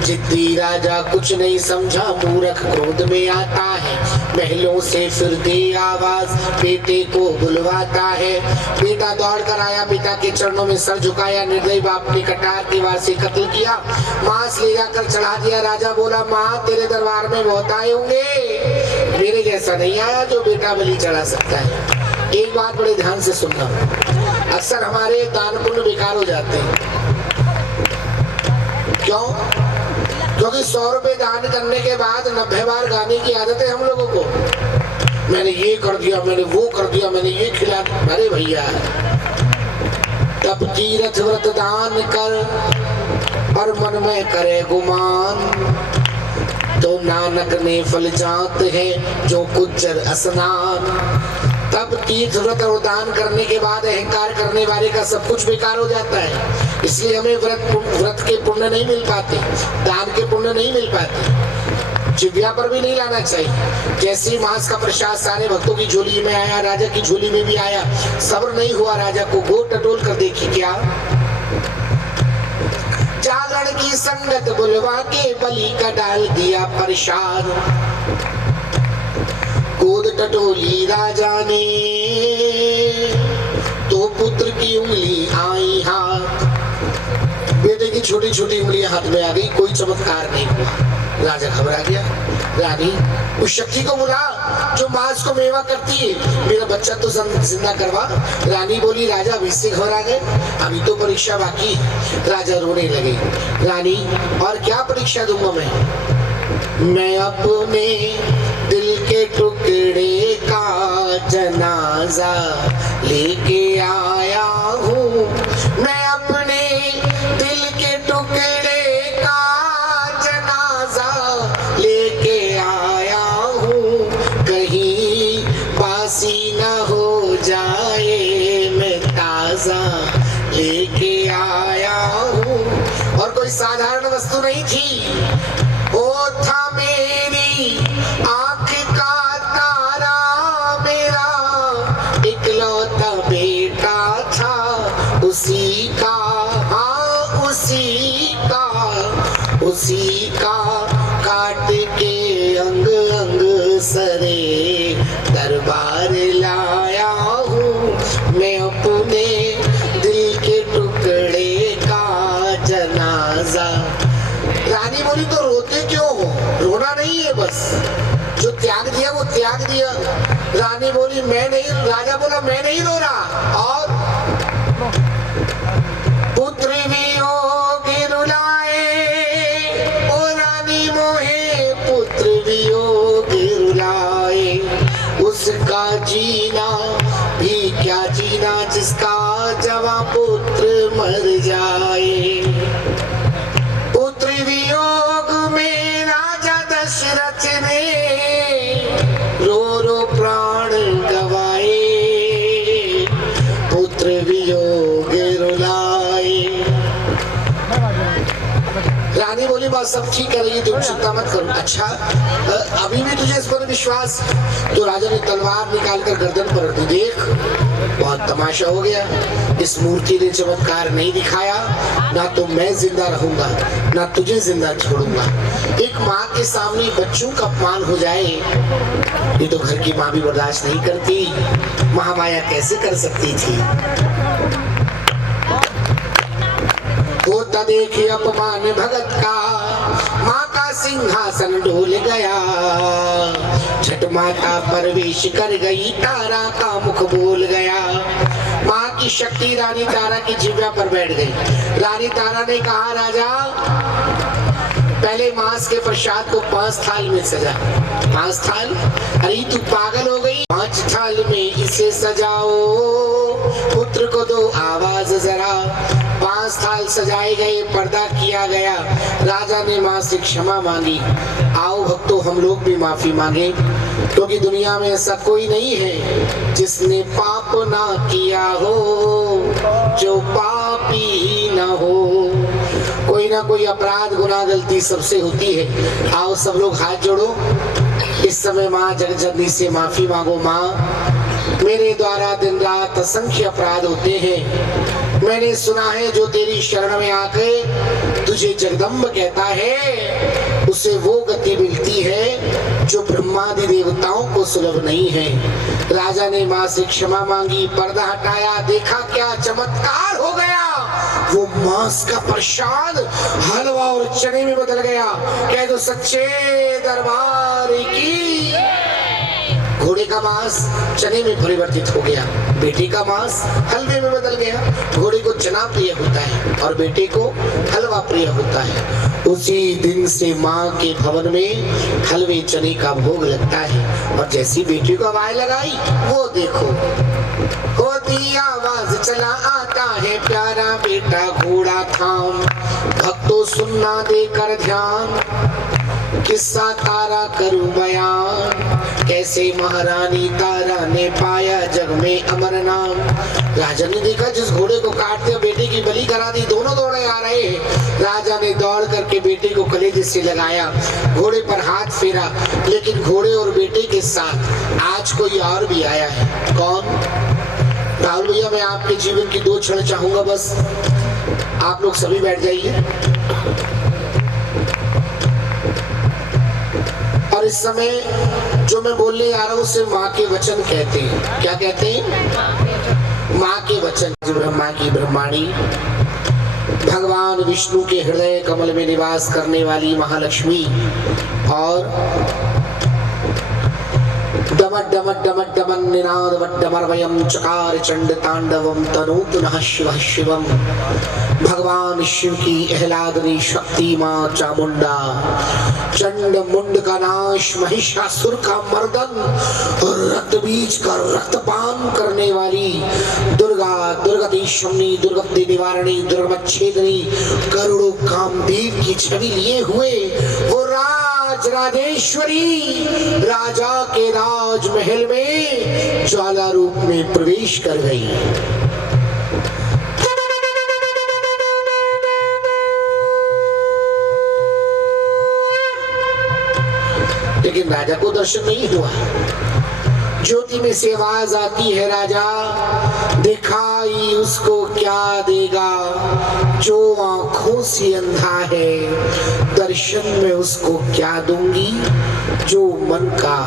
जिद्दी राजा कुछ नहीं समझा, मूर्ख क्रोध में आता है। महलों से फिर दे आवाज, बेटे को बुलवाता है। बेटा दौड़ कर आया, पिता के चरणों में सर झुकाया। निर्दयी बाप ने कटार की वार से कत्ल किया, मांस ले जाकर चढ़ा दिया। राजा बोला माँ तेरे दरबार में बहुत आए होंगे, मेरे जैसा नहीं आया जो बेटा बलि चढ़ा सकता है। एक बात बड़े ध्यान से सुनना, अक्सर हमारे दान पुण्य बेकार हो जाते हैं। क्यों? क्योंकि 100 रुपए दान करने के बाद 90 बार गाने की आदत है हम लोगों को। मैंने ये कर दिया, मैंने वो कर दिया, मैंने ये खिला। अरे भैया, तब तीर्थ व्रत दान कर और मन में करे गुमान, तो नानक ने फल जात है जो कुचर स्नान। तब तीर्थ व्रत और दान करने के बाद अहंकार करने वाले का सब कुछ बेकार हो जाता है। इसलिए हमें व्रत के पुण्य नहीं मिल पाते, दान के पुण्य नहीं मिल पाते। जिव्या पर भी नहीं लाना चाहिए। जैसे ही मांस का प्रसाद सारे भक्तों की झोली में आया, राजा की झोली में भी आया, सब्र नहीं हुआ राजा को। गोद टटोल कर देखी क्या, जागरण की संगत बुलवा के बलि का डाल दिया प्रसाद। गोद टटोली राजा ने तो पुत्र की उंगली आई हाथ, बेटे की छोटी छोटी उंगलियां हाथ में आ गई, कोई चमत्कार नहीं हुआ। राजा घबरा गया। रानी, उस शक्ति को बुला जो मांस को मेवा करती है, मेरा बच्चा तो जिंदा करवा। रानी बोली, राजा अभी से घबरा गए, अभी तो परीक्षा बाकी। राजा रोने लगे। रानी, और क्या परीक्षा दूंगा मैं अपने दिल के टुकड़े का जनाजा लेके आया हूँ। मैं अपने दिल के टुकड़े का जनाजा लेके आया हूँ, कहीं बासी न हो जाए, मैं ताजा लेके आया हूँ। और कोई साधारण वस्तु नहीं थी, वो था मेरी आंख का तारा, मेरा इकलौता बेटा था, उसी का, हाँ उसी का काट के अंग अंग सरे दरबार लाया हूँ। मैं अपने दिल के टुकड़े का जनाजा। रानी बोली, तो रोते क्यों हो? रोना नहीं है, बस जो त्याग दिया वो त्याग दिया। रानी बोली, मैं नहीं। राजा बोला, मैं नहीं रो रहा। और पुत्र वियोग रुलाए, ओ रानी मोहे पुत्र वियोग रुलाए। उसका जीना भी क्या जीना, जिसका जवां पुत्र मर जाए। पुत्र वियोग में राजा दशरथ ने रो रो प्राण गवाए, पुत्र वियोग रुलाए। रानी बोली, बात सब ठीक करेगी, तुम चिंता मत करो। अच्छा, अभी भी तुझे इस पर विश्वास? तो राजा ने तलवार निकाल कर गर्दन पर रख दी। देख, बहुत तमाशा हो गया। इस मूर्ति ने चमत्कार नहीं दिखाया, ना तो मैं जिंदा रहूंगा, ना तुझे जिंदा छोड़ूंगा। एक माँ के सामने बच्चों का अपमान हो जाए, ये तो घर की माँ भी बर्दाश्त नहीं करती। महामाया कैसे कर सकती थी? होता देखे अपमान भगत का, माँ का सिंहासन डोल गया। छठ माता प्रवेश कर गई, तारा का मुख बोल गया। माँ की शक्ति रानी तारा की जिह्वा पर बैठ गई। रानी तारा ने कहा, राजा पहले मांस के प्रसाद को 5 थाल में सजा। 5 थाल? अरे तू पागल हो गई? 5 थाल में इसे सजाओ, पुत्र को दो आवाज जरा। 5 थाल सजाए गए, पर्दा किया गया। राजा ने माँ से क्षमा मांगी। आओ भक्तों, हम लोग भी माफी मांगे, क्योंकि दुनिया में ऐसा कोई नहीं है जिसने पाप ना किया हो, जो पापी ही ना हो। कोई ना कोई अपराध गुनाह गलती सबसे होती है। आओ सब लोग हाथ जोड़ो। इस समय माँ जगजननी से माफी मांगो। माँ, मेरे द्वारा दिन रात असंख्य अपराध होते हैं। मैंने सुना है जो तेरी शरण में आके तुझे जगदम्ब कहता है, उसे वो गति मिलती है जो ब्रह्मादि देवताओं को सुलभ नहीं है। राजा ने माँ से क्षमा मांगी, पर्दा हटाया, देखा क्या चमत्कार हो गया। वो मांस का प्रसाद हलवा और चने में बदल गया। कह दो सच्चे दरबार की। घोड़े का मांस चने में परिवर्तित हो गया, बेटे का मांस हलवे में बदल गया। घोड़े को चना प्रिय होता है और बेटे को हलवा प्रिय होता है। उसी दिन से माँ के भवन में हलवे चने का भोग लगता है। और जैसी बेटी को आवाज लगाई, वो देखो होती आवाज, चला आता है प्यारा बेटा घोड़ा थाम। भक्तों सुनना देकर ध्यान, किस्सा तारा करूं बयान, कैसे महारानी तारा ने पाया जग में अमर नाम। राजा ने देखा जिस घोड़े को काटते बेटे की बलि करा दी, दोनों दौड़े आ रहे हैं। राजा ने दौड़ करके बेटे को कलेजे से लगाया, घोड़े पर हाथ फेरा, लेकिन घोड़े और बेटे के साथ आज कोई और भी आया है। कौन? राहुल भैया, मैं आपके जीवन की 2 क्षण चाहूंगा, बस आप लोग सभी बैठ जाइए। और इस समय जो मैं बोलने आ रहा हूं उसे माँ के वचन कहते हैं। क्या कहते हैं? माँ के वचन। ब्रह्मा की ब्रह्माणी, भगवान विष्णु के हृदय कमल में निवास करने वाली महालक्ष्मी और डमट डमट डमट डमन निनाद वड्डमरवयम चकार चंड तांडवम तनोतु नः शिवः शिवम। भगवान शिव की आह्लादनी शक्ति माँ चामुंडा, चंड मुंड का नाश, महिषासुर का मर्दन और रक्त बीज का रक्तपान करने वाली दुर्गा, दुर्गति शमनी, दुर्गति निवारणी, दुर्गमच्छेदनी, करोड़ों कामदेव की छवि लिए हुए वो राजेश्वरी राजा के राजमहल में ज्वाला रूप में प्रवेश कर गई। लेकिन राजा को दर्शन नहीं हुआ। ज्योति में से आवाज आती है, राजा दिखाई उसको क्या देगा जो आंखों से अंधा है, दर्शन में उसको क्या दूंगी जो मन का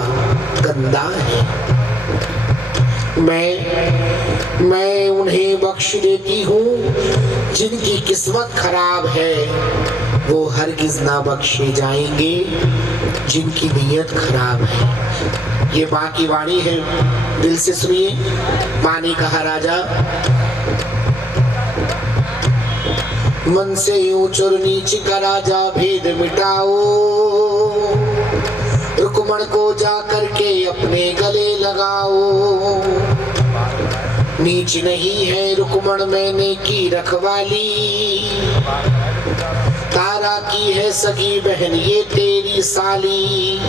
गंदा है। मैं उन्हें बख्श देती हूँ जिनकी किस्मत खराब है, वो हरगिज ना बख्शे जाएंगे जिनकी नीयत खराब है। ये माँ की वाणी है, दिल से सुनिए। माँ ने कहा, राजा मन से ऊंच और नीच का राजा भेद मिटाओ, रुक्मण को जा करके अपने गले लगाओ। नीच नहीं है रुक्मण मैंने की रखवाली, तारा की है सगी बहन ये तेरी साली।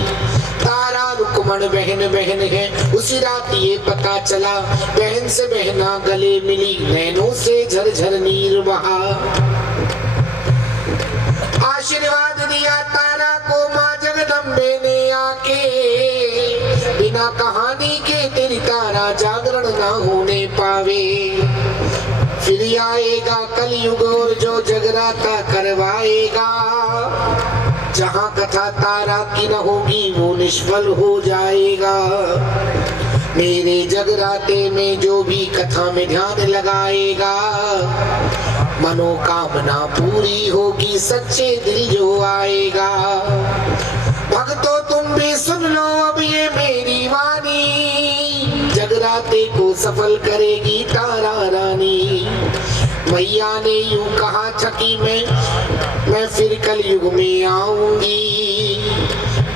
तारा रुक्मण बहन बहन है, उसी रात ये पता चला, बहन से बहना गले मिली, नैनों से झरझर नीर बहा। आशीर्वाद दिया तारा को माँ जगदम्बे ने आके, बिना कहानी के तेरी तारा जागरण ना होने पावे। फिर आएगा कलयुग और जो जगराता करवाएगा, जहाँ कथा तारा की न होगी वो निष्फल हो जाएगा। मेरे जगराते में जो भी कथा में ध्यान लगाएगा, मनोकामना पूरी होगी, सच्चे दिल जो आएगा। भक्तों तुम भी सुन लो अब ये मेरी वाणी, जगराते को सफल करेगी तारा रानी। मैया ने यूं कहा था कि मैं फिर कलयुग में आऊंगी,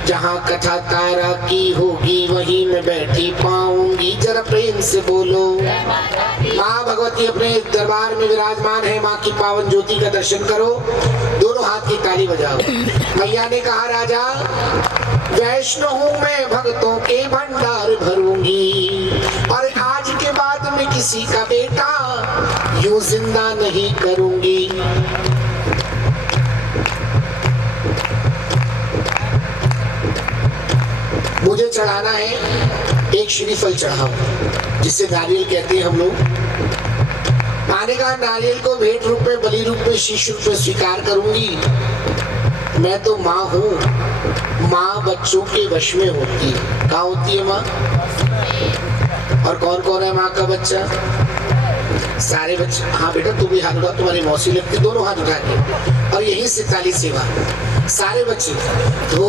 जहाँ कथा तारा की होगी वहीं मैं बैठी पाऊंगी। जरा प्रेम से बोलो। माँ भगवती अपने दरबार में विराजमान है, माँ की पावन ज्योति का दर्शन करो, दोनों हाथ की ताली बजाओ। मैया ने कहा, राजा वैष्णव हूँ मैं, भक्तों के भंडार भरूंगी, और आज के बाद मैं किसी का बेटा यूं जिंदा नहीं करूंगी। मुझे चढ़ाना है एक श्रीफल चढ़ाओ, जिसे नारियल कहते हैं हम लोग। माने कहा नारियल को भेंट रूप में, बलि रूप में, शीश रूप में स्वीकार करूंगी। मैं तो माँ हूँ, माँ बच्चों के वश में होती है। कहाँ होती है माँ? और कौन कौन है माँ का बच्चा? सारे बच्चे। हाँ बेटा तू भी हाथ उठा, तुम्हारी मौसी लगती, दोनों हाथ उठा के, और यही से ताली सेवा। सारे बच्चे। तो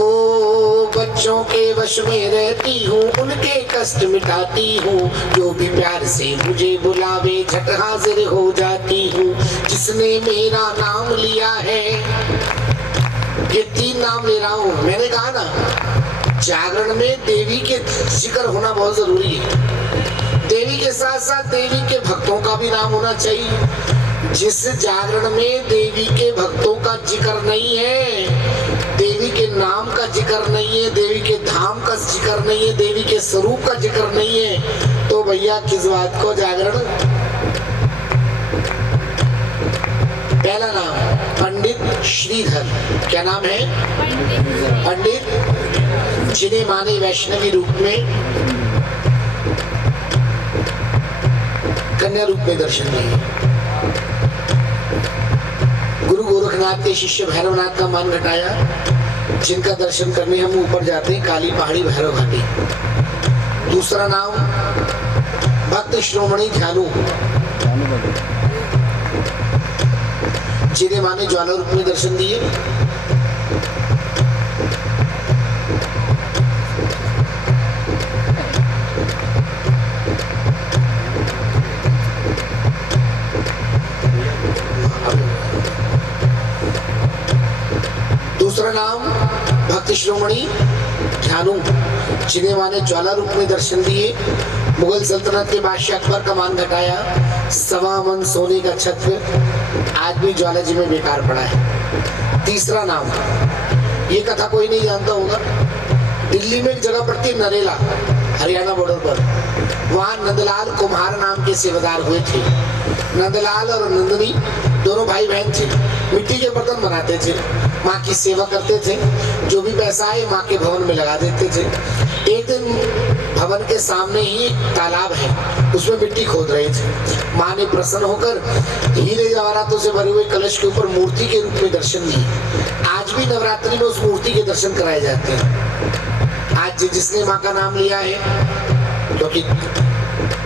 बच्चों के वश में रहती हूँ, उनके कष्ट मिटाती हूँ, जो भी प्यार से मुझे बुलावे झट हाजिर हो जाती हूँ। जिसने मेरा नाम लिया है ये 3 नाम ले रहा हूं। मैंने कहा ना, जागरण में देवी के जिक्र होना बहुत जरूरी है। देवी के साथ साथ देवी के भक्तों का भी नाम होना चाहिए। जिस जागरण में देवी के भक्तों का जिक्र नहीं है, देवी के नाम का जिक्र नहीं है, देवी के धाम का जिक्र नहीं है, देवी के स्वरूप का जिक्र नहीं है, तो भैया किस बात को जागरण। पहला नाम पंडित श्रीधर। क्या नाम है? पंडित, जिन्हें माने वैष्णवी रूप में, कन्या रूप में दर्शन दिए। गुरु गोरखनाथ के शिष्य भैरवनाथ का मान घटाया, जिनका दर्शन करने हम ऊपर जाते हैं, काली पहाड़ी भैरव घाटी। दूसरा नाम भक्त श्रोमणी ध्यानु, जिन्हें माने ज्वाला रूप में दर्शन दिए। दूसरा नाम भक्त श्रोमणी ध्यानु, जिन्हें माने ज्वाला रूप में दर्शन दिए। मुगल सल्तनत के बादशाह अकबर का मान घटाया, 1.25 मन सोने का छत्र आज भी ज्वाला जी में बेकार पड़ा है। तीसरा नाम, ये कथा कोई नहीं जानता होगा, दिल्ली में एक जगह पड़ती है नरेला, हरियाणा बॉर्डर पर। वहां नंदलाल कुम्हार नाम के सेवादार हुए थे। नंदलाल और नंदनी दोनों भाई बहन थे। मिट्टी के बर्तन बनाते थे, माँ की सेवा करते थे। जो भी पैसा आए माँ के भवन में लगा देते थे। एक दिन भवन के सामने ही एक तालाब है, उसमें मिट्टी खोद रहे थे। माँ ने प्रसन्न होकर हीरे जवाहरातों से भरे हुए कलश के ऊपर मूर्ति के रूप में दर्शन दिए। आज भी नवरात्रि में उस मूर्ति के दर्शन कराए जाते हैं। आज जिसने माँ का नाम लिया है, क्योंकि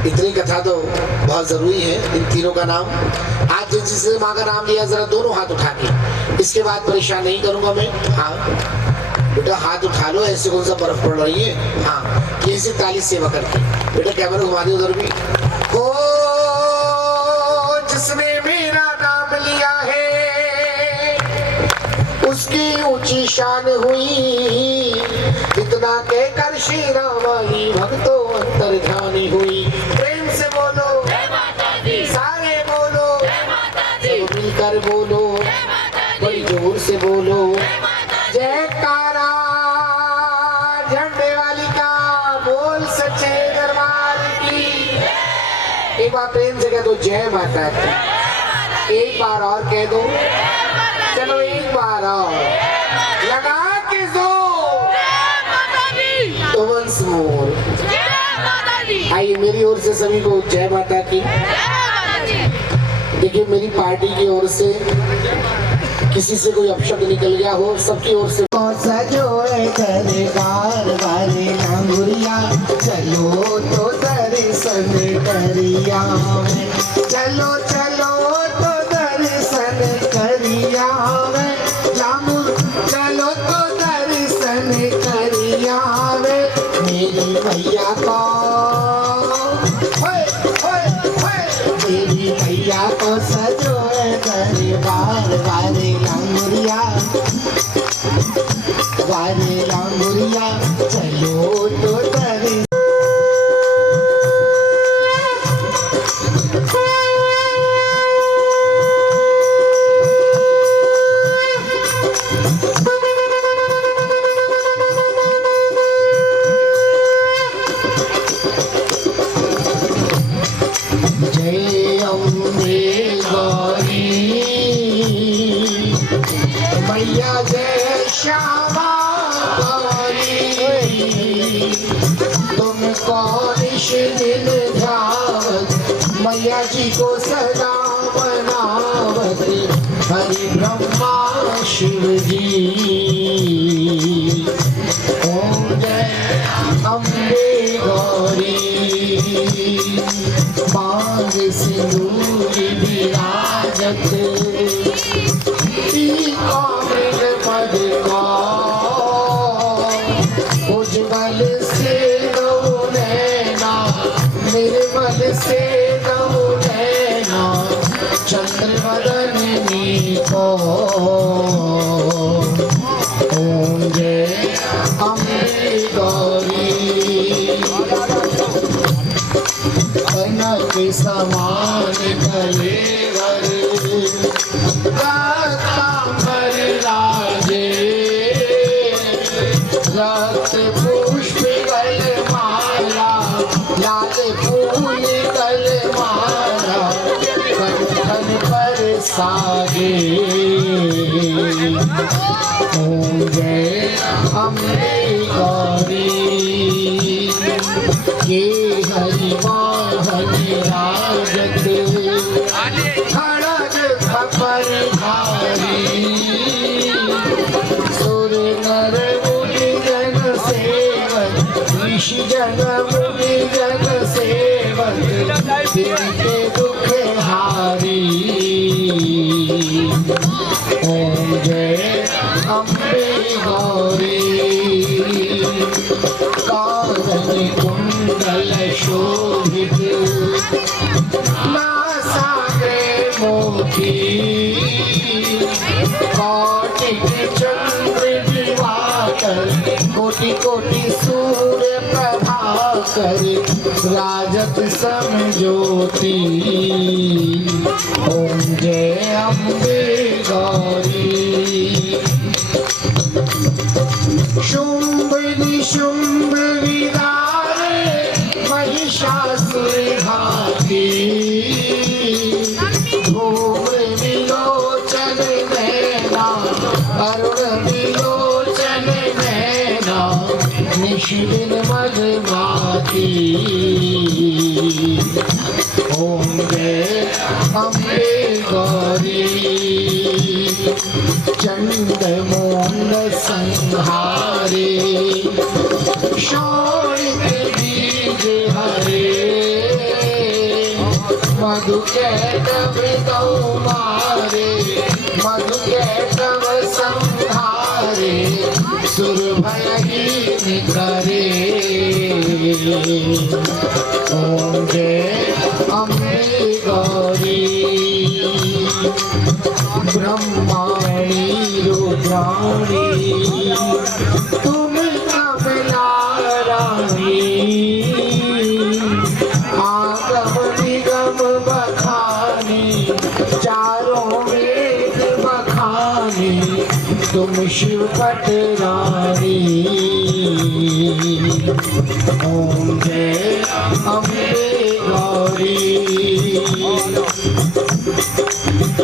इतनी कथा तो बहुत जरूरी है, इन तीनों का नाम। आज जिसने माँ का नाम लिया, जरा दोनों हाथ उठा के, इसके बाद परेशान नहीं करूंगा मैं। हाँ बेटा हाथ उठा लो, ऐसे कौन सा बर्फ पड़ रही है। हाँ, ये से ताली सेवा करके। बेटा कैमरा घुमा दो उधर भी। ओ जिसने मेरा नाम लिया है, उसकी ऊंची शान हुई। इतना कहकर श्री रामाई भक्तों अंतर ध्यानी हुई। प्रेम से बोलो सारे बोलो, सब मिलकर बोलो, बड़ी जोर से बोलो। जयकारा झंडे वाली का बोल, सच्चे दरबार की। एक बार प्रेम से कह दो जय माता दी। एक बार और कह दो, चलो एक बार और लगा के दो। तो वंस मोर। आइए मेरी ओर से सभी को जय माता की। देखिए मेरी पार्टी की ओर से किसी से कोई अपशब्द निकल गया हो, सबकी ओर से सजोए दरबार वाले लांगुरिया, चलो तो दर्शन करिया। चलो चलो तो दर्शन करिया। चलो तो दर्शन करिया। मेरी मैया को, मेरी मैया को सजोए दरबार वाले लांगुरिया, वाले लांगुरिया, चलो तो दर्शन। जय अम्बे गौरी मैया, जय श्यामा गौरी। तुमको निश दिन ध्यावत, मैया जी को सदा मनावती। हरि ब्रह्मा शिव जी, ओम जय अम्बे गौरी। मांग सिंदूर विराजत, मद का उज्जवल से दो नैना, निर्मल से दो नैना, चंद्र वदन को पत्र पुष्प गल माला लाल फूल गल माला कंठन पर सागे ओम जय अम्बे गौरी के हरि वाहन राजत खड़ग खपर भारी सुर नर मुनि जन सेवक ऋषि जन मुनि जन सेवक जिनके दुख हारी ओम जय अम्बे गौरी कानन कुंडल शोभित नासाग्रे मोती कौटिक चंद्र दिवाकर कोटि कोटि सूर्य प्रभाकर राजत सम ज्योति ओम जय अम्बे गौरी शुंभ निशुंभ विदारे महिषासुर घाती धूम विलोचन नैना अरुण विलोचन नैना निशिदिन मधुमाती ओम जय अम्बे गौरी चंड मोंड संहारे शोणित बीज हरे मधु कैटव गौ मारे मधु कैटव संहारे सुर भयहीन करे ओम जय अम्बे गौरी ब्रह्माणी रुद्राणी तुम कमला रानी आगम निगम बखानी चारों वेद बखानी तुम शिव पटरानी ओम जय अम्बे गौरी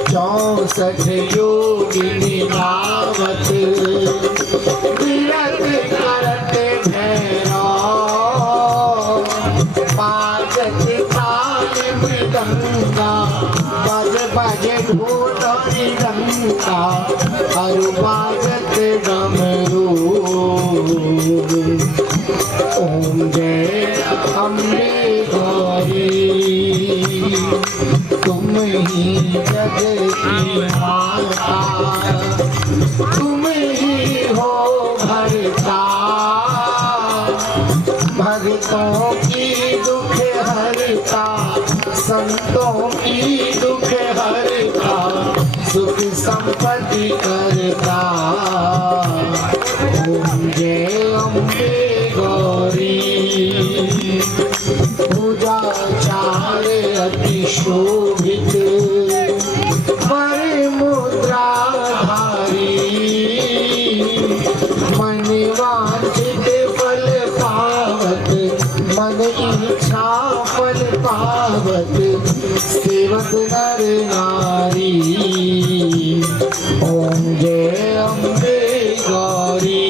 64 योगिनी नावत विरत करत भैरव बाजत ताल मृदंगा बज बज ढोल डंका अरु बाजत डमरू ओम जय अम्बे गौरी तुम ही जग की माता तुम ही हो भरता भक्तों की दुख हरता संतों की दुख हरता सुख संपत्ति करता ओम जय अम्बे गौरी पूजा चारे अति शोभित पर मुद्राधारी मन वांछित फल पावत मन इच्छा फल पावत सेवक नर नारी ओम जय अम्बे गौरी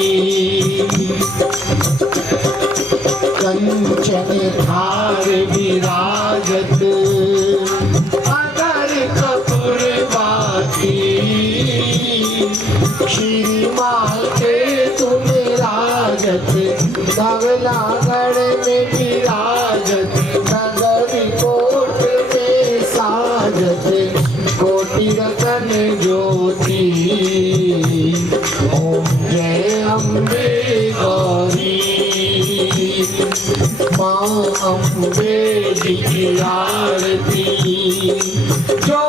कंचन थार विराजत अगर कपूर बाती श्री माते तुम राजत धवला गढ़ में विराजत नगर कोट में साजत कोटि रतन ज्योति ओम जय अम्बे गौरी माँ अम्बे की आरती जो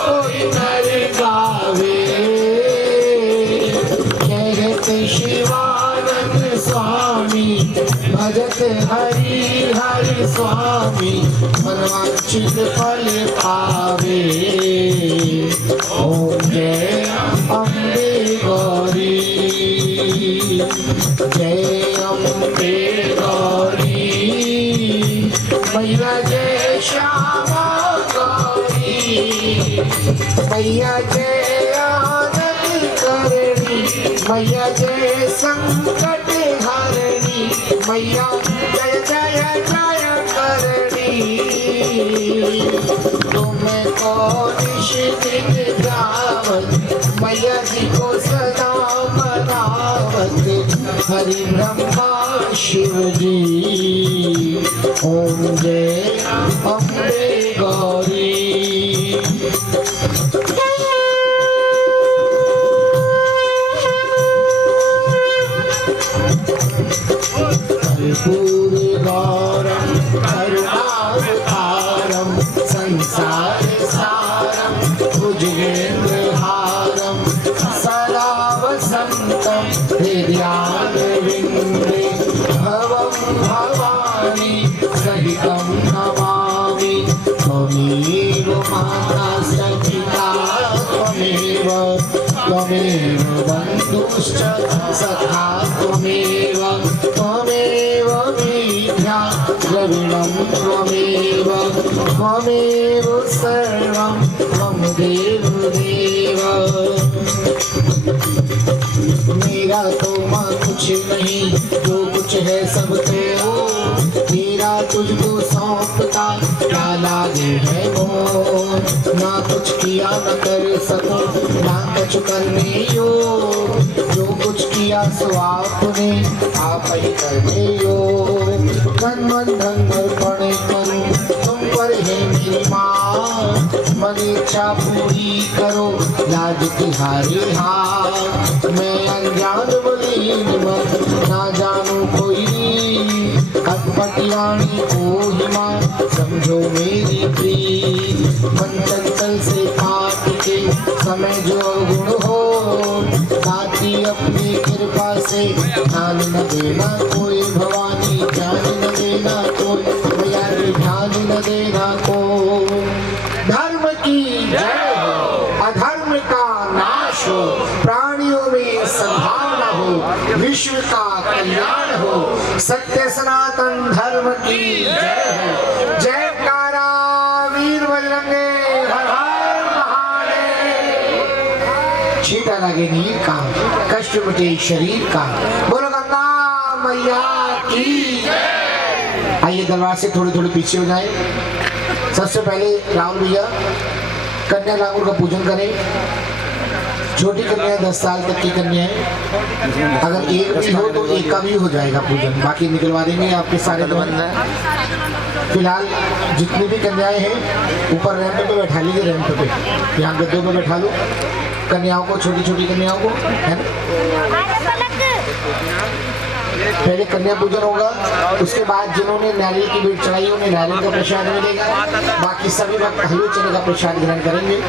कोई नर गावे कहते शिवानंद स्वामी भजत हरि हरि स्वामी मनवांछित फल पावे ओम जय अम्बे गौरी जय अम्बे गौरी मैया जय श्यामा गौरी मैया जय आनंद करणी मैया जय संकट हरणी मैया जय जय जय करणी तुमको निश्चित गावत मैया जी को सदा मनावत हरि ब्रह्मा शिव जी ओम जय अम्बे गौरी कर्पूरी गौरम करुणावतारम संसार सारम भुजगेन्द्रहारम सदा वसंतम हृदयारविन्दे भवं भवानी सहितं नमामि त्वमेव माता च पिता त्वमेव बन्धुश्च सखा त्वमेव विद्या द्रविणं त्वमेव सर्वं त्वं देव मेरा तो माँ कुछ नहीं जो कुछ है सब तो मेरा तुझको सौंपता क्या लागे है वो ना कुछ किया न कर सको ना कुछ करने जो कुछ किया सो आपने आप ही करने तन मन धन अर्पण करो तुम पर है मेरी माँ मन इच्छा पूरी करो लाज तिहारी हाथ मैं अनजान मलिन मन ना जानू कोई अटपटियाणी को ही माँ समझो मेरी प्रीत मन चंचल से काट के समय जो गुण हो ताकि अपनी कृपा से ध्यान न देना कोई भवानी ध्यान न देना कोई मैया ध्यान न देना को धर्म की जय हो अधर्म का नाश हो प्राणियों में सद्भावना हो विश्व का कल्याण हो सत्य सनातन धर्म की जय हो जयकारा वीर बजरंगे हर हर महादेव छीटा लगे नीर का कष्ट मिटे शरीर का बोलो गंगा मैया की जय। आइए दरबार से थोड़ी थोड़ी पीछे हो जाए। सबसे पहले राहुल भैया कन्या लांगुर का पूजन करें। छोटी कन्या 10 साल तक की कन्या है, अगर एक भी हो तो एक का भी हो जाएगा पूजन, बाकी निकलवा देंगे आपके सारे दबंध। फिलहाल जितनी भी कन्याएं हैं ऊपर रैंप पे बैठा लीजिए, रैंप पे यहाँ गद्दों पे बैठा लो कन्याओं को, छोटी छोटी कन्याओं को, है ना। पहले कन्या पूजन होगा, उसके बाद जिन्होंने नारियल की भेंट चढ़ाई उन्हें नारियल का प्रसाद मिलेगा, बाकी सभी भक्त हलवे चने का प्रसाद ग्रहण करेंगे।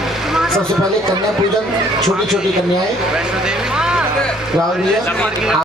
सबसे पहले कन्या पूजन, छोटी छोटी कन्याएं। राहुल भैया